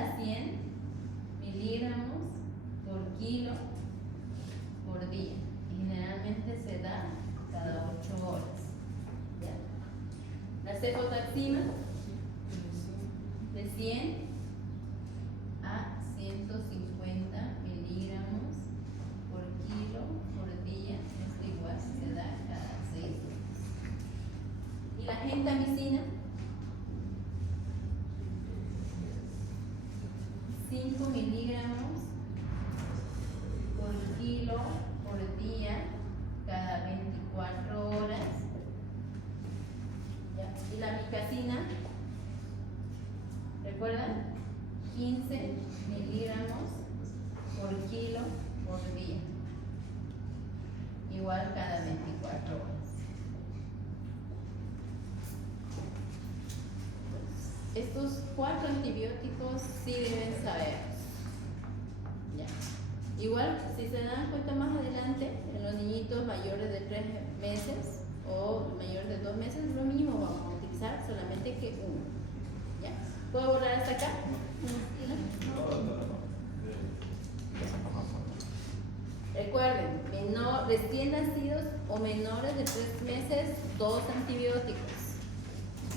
cefotaxima de 100 a 150 miligramos por kilo por día. Esto igual se da cada 6 días. Y la gentamicina, 5 miligramos por kilo por día cada 24 horas. ¿Ya? Y la micacina, ¿recuerdan? 15 miligramos por kilo por día, igual cada 24 horas. Estos 4 antibióticos sí deben saberlos. Ya. Igual, si se dan cuenta más adelante, en los niñitos mayores de 3 meses o mayores de 2 meses, lo mínimo vamos a utilizar solamente que uno. ¿Ya? ¿Puedo borrar hasta acá? ¿No? Recuerden, recién nacidos o menores de 3 meses, 2 antibióticos.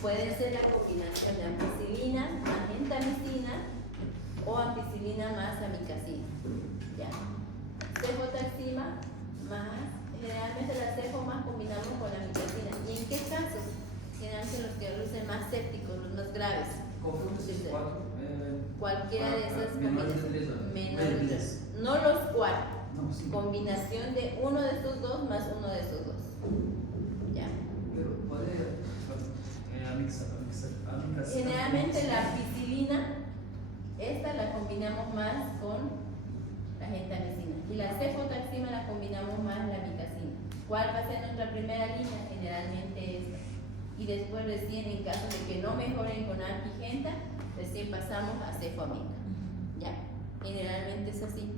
Puede ser la combinación de ampicilina más gentamicina o ampicilina más amicacina. ¿Ya? Cefotaxima más, generalmente la cefo más combinamos con la amicacina. ¿Y en qué casos? Generalmente los que lucen más sépticos, los más graves. Conjuntos 4. Cualquiera de esas menores de combinaciones. 3 Menores de 3. No los 4. No, sí. Combinación de uno de estos dos más uno de esos dos. ¿Ya? Pero puede. Generalmente la ampicilina, esta la combinamos más con la gentamicina. Y la cefotaxima la combinamos más la amicacina. ¿Cuál va a ser nuestra primera línea? Generalmente esta. Y después recién, en caso de que no mejoren con ampigenta, recién pasamos a cefoamica. ¿Ya? Generalmente es así.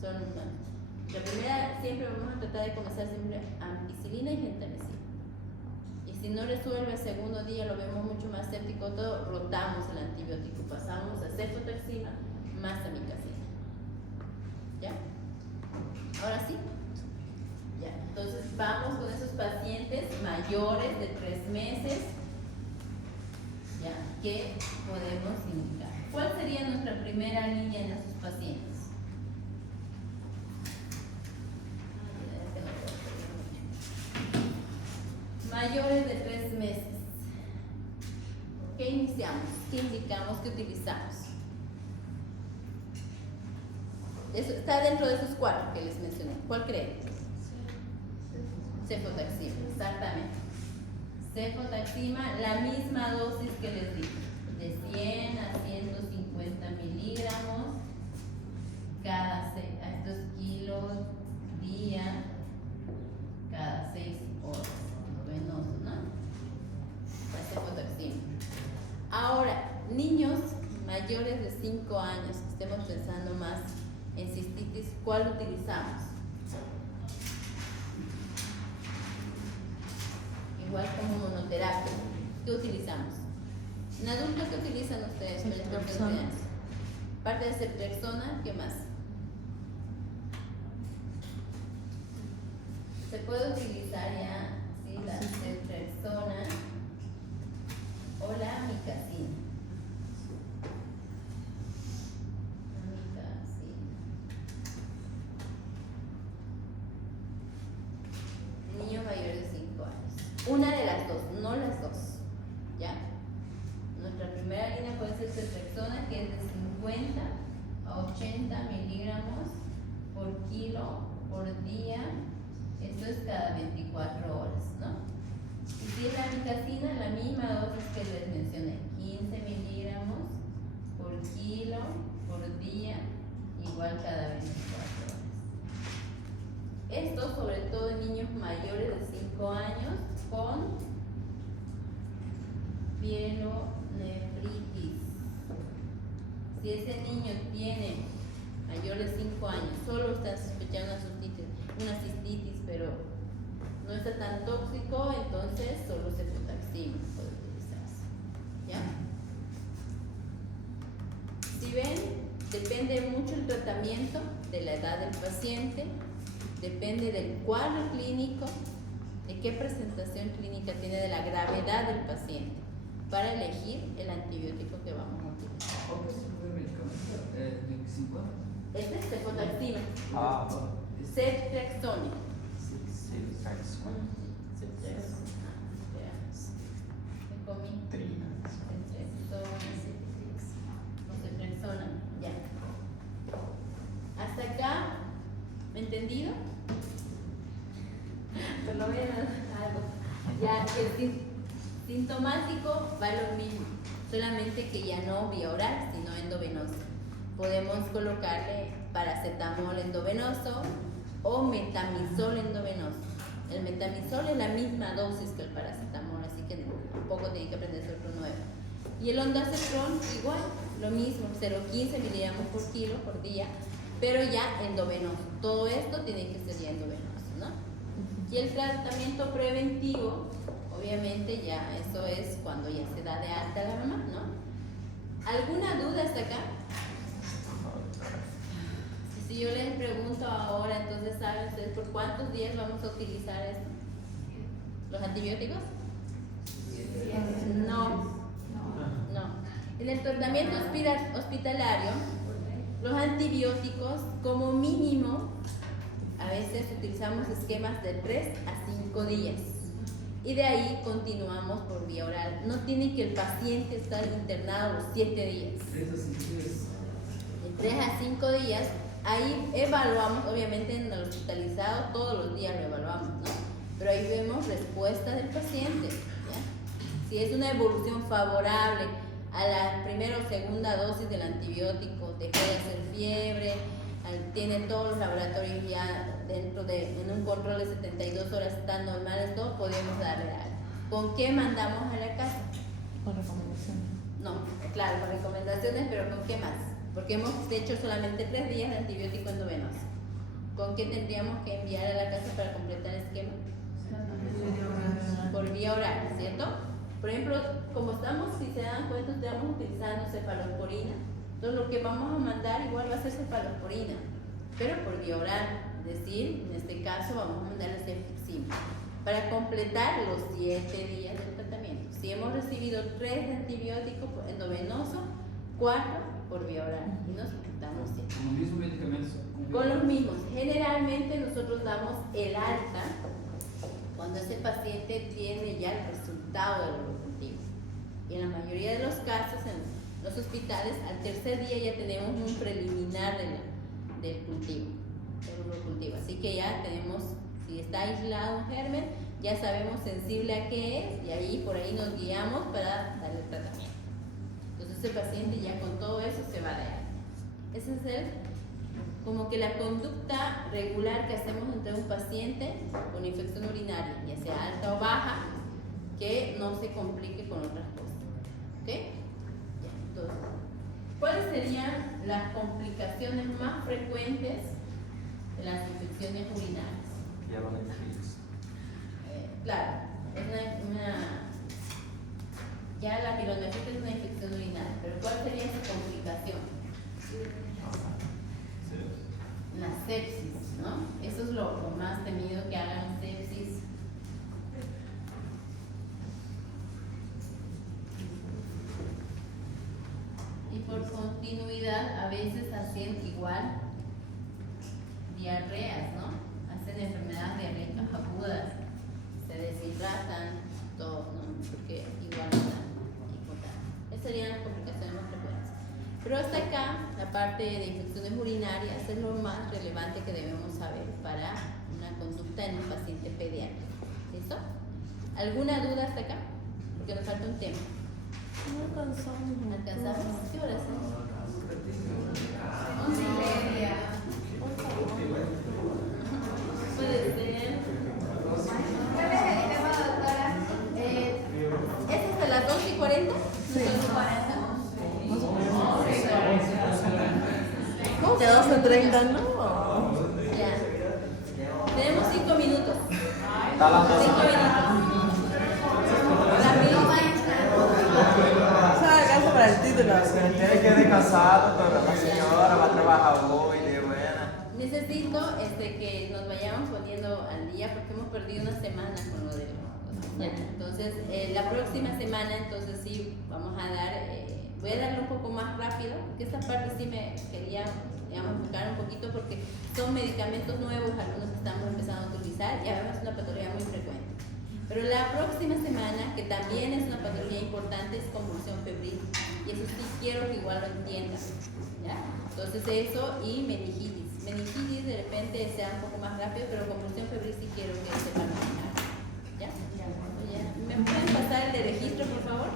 La primera, siempre vamos a tratar de comenzar siempre ampicilina y gentamicina. Y si no resuelve el segundo día, lo vemos mucho más séptico, todo, rotamos el antibiótico, pasamos a cefotaxima más amicacina. ¿Ya? Ahora sí. Ya. Entonces vamos con esos pacientes mayores de 3 meses. ¿Ya? ¿Qué podemos indicar? ¿Cuál sería nuestra primera línea en esos pacientes? Mayores de 3 meses. ¿Qué iniciamos? ¿Qué indicamos? ¿Qué utilizamos? Eso está dentro de esos 4 que les mencioné. ¿Cuál creen? Cefotaxima, exactamente. Cefotaxima, la misma dosis que les dije, de 100 a 150 miligramos cada 6, a estos kilos día, cada 6 horas. Venoso, ¿no? La cefotaxima. Ahora, niños mayores de 5 años, que estemos pensando más en cistitis, ¿cuál utilizamos? Igual como monoterapia. ¿Qué utilizamos? En adultos, ¿qué utilizan ustedes? Ceftriaxona. Parte de ceftriaxona, ¿qué más? Se puede utilizar ya, ¿sí? La ceftriaxona o la amicacina. Niños mayores de 5 años. Una de las dos, no las dos. ¿Ya? Nuestra primera línea puede ser ceftriaxona, que es de 50 a 80 miligramos por kilo por día. Esto es cada 24 horas, ¿no? Y si es la amicacina, la misma dosis que les mencioné, 15 miligramos por kilo por día, igual cada 24 horas. Esto sobre todo en niños mayores de 5 años con pielonefritis. Si ese niño tiene mayor de 5 años, solo está sospechando una cistitis, pero no está tan tóxico, entonces solo cefotaxima puede utilizarse. ¿Ya? Si ven, depende mucho el tratamiento de la edad del paciente, depende del cuadro clínico de qué presentación clínica tiene, de la gravedad del paciente, para elegir el antibiótico que vamos a utilizar. ¿Cuál que es el primer medicamento? ¿De 50? Este es cefotaxima, Ah, ceftriaxona. Ceftriaxona. Me comí. Trina. Ceftriaxona, ya. ¿Hasta acá? ¿Me entendido? Te lo voy a dar algo. Ya, el sintomático va lo mismo, solamente que ya no vía oral, sino endovenoso. Podemos colocarle paracetamol endovenoso o metamizol endovenoso. El metamizol es la misma dosis que el paracetamol, así que tampoco tiene que aprenderse otro nuevo. Y el ondansetron igual, lo mismo, 0,15 miligramos por kilo por día, pero ya endovenoso. Todo esto tiene que ser ya endovenoso, ¿no? Y el tratamiento preventivo, obviamente ya eso es cuando ya se da de alta la mamá, ¿no? ¿Alguna duda hasta acá? Si yo les pregunto ahora, entonces ¿saben ustedes por cuántos días vamos a utilizar esto? ¿Los antibióticos? No. En el tratamiento hospitalario, los antibióticos como mínimo, a veces utilizamos esquemas de 3 a 5 días. Y de ahí continuamos por vía oral. No tiene que el paciente estar internado los 7 días. 3 a 5 días. De 3 a 5 días, ahí evaluamos, obviamente en el hospitalizado todos los días lo evaluamos, ¿no? Pero ahí vemos respuesta del paciente, ¿ya? Si es una evolución favorable a la primera o segunda dosis del antibiótico, dejó de hacer fiebre, tiene todos los laboratorios ya en un control de 72 horas están normales, todo, podemos darle algo. ¿Con qué mandamos a la casa? Con recomendaciones. No, claro, con recomendaciones, pero ¿con qué más? Porque hemos hecho solamente 3 días de antibiótico endovenoso. ¿Con qué tendríamos que enviar a la casa para completar el esquema? Por vía oral, ¿cierto? Por ejemplo, como estamos, si se dan cuenta, estamos utilizando cefalosporina. Entonces lo que vamos a mandar igual va a ser cefalosporina, pero por vía oral. Es decir, en este caso vamos a mandar el ceftriaxona para completar los 7 días del tratamiento. Si hemos recibido 3 de antibiótico endovenoso, 4 por vía oral y nos quitamos 7. ¿Con los mismos medicamentos? Con los mismos. Generalmente nosotros damos el alta cuando ese paciente tiene ya el resultado del urocultivo. Y en la mayoría de los casos, en los hospitales, al tercer día ya tenemos un preliminar del cultivo, del urocultivo. Así que ya tenemos, si está aislado un germen, ya sabemos sensible a qué es y ahí por ahí nos guiamos para darle tratamiento. Entonces ese paciente ya con todo eso se va a dar. Ese es como que la conducta regular que hacemos entre un paciente con infección urinaria, ya sea alta o baja, que no se complique con otras cosas. ¿Ok? Ya, entonces, ¿cuáles serían las complicaciones más frecuentes de las infecciones urinarias? Claro, es ya la pielonefritis es una infección urinaria, pero ¿cuál sería su complicación? La sepsis, ¿no? Eso es lo más temido, que hagan sepsis. Y por continuidad a veces hacen igual diarreas, ¿no? Hacen enfermedades diarreicas agudas, se deshidratan, todo, ¿no? Porque igual están hipotermia. Esas serían las complicaciones más frecuentes. Pero hasta acá, la parte de infecciones urinarias es lo más relevante que debemos saber para una conducta en un paciente pediátrico. ¿Listo? ¿Alguna duda hasta acá? Porque nos falta un tema. No alcanzamos. ¿Alcanzamos? ¿Qué hora es? 11:30. Puede ser. ¿Cuál es el tema, doctora? ¿Es hasta las 12:40? Sí. 12:40. De 12:30, ¿no? Ya. Tenemos 5 minutos. Está las 12. 5 minutos. Rápido. O sea, alcanza para el título. Tiene que descansar, pero la señora va a trabajar hoy de buena. Necesito que nos vayamos poniendo al día porque hemos perdido una semana con lo de... Ya, entonces, la próxima semana, entonces sí, vamos a dar... voy a darle un poco más rápido, porque esta parte sí me quería, digamos, enfocar un poquito porque son medicamentos nuevos, algunos que estamos empezando a utilizar y además es una patología muy frecuente. Pero la próxima semana, que también es una patología importante, es convulsión febril. Y eso sí quiero que igual lo entiendan, ¿ya? Entonces eso y meningitis. Meningitis de repente sea un poco más rápido, pero convulsión febril sí quiero que sepan manejar, ¿ya? ¿Me pueden pasar el de registro, por favor?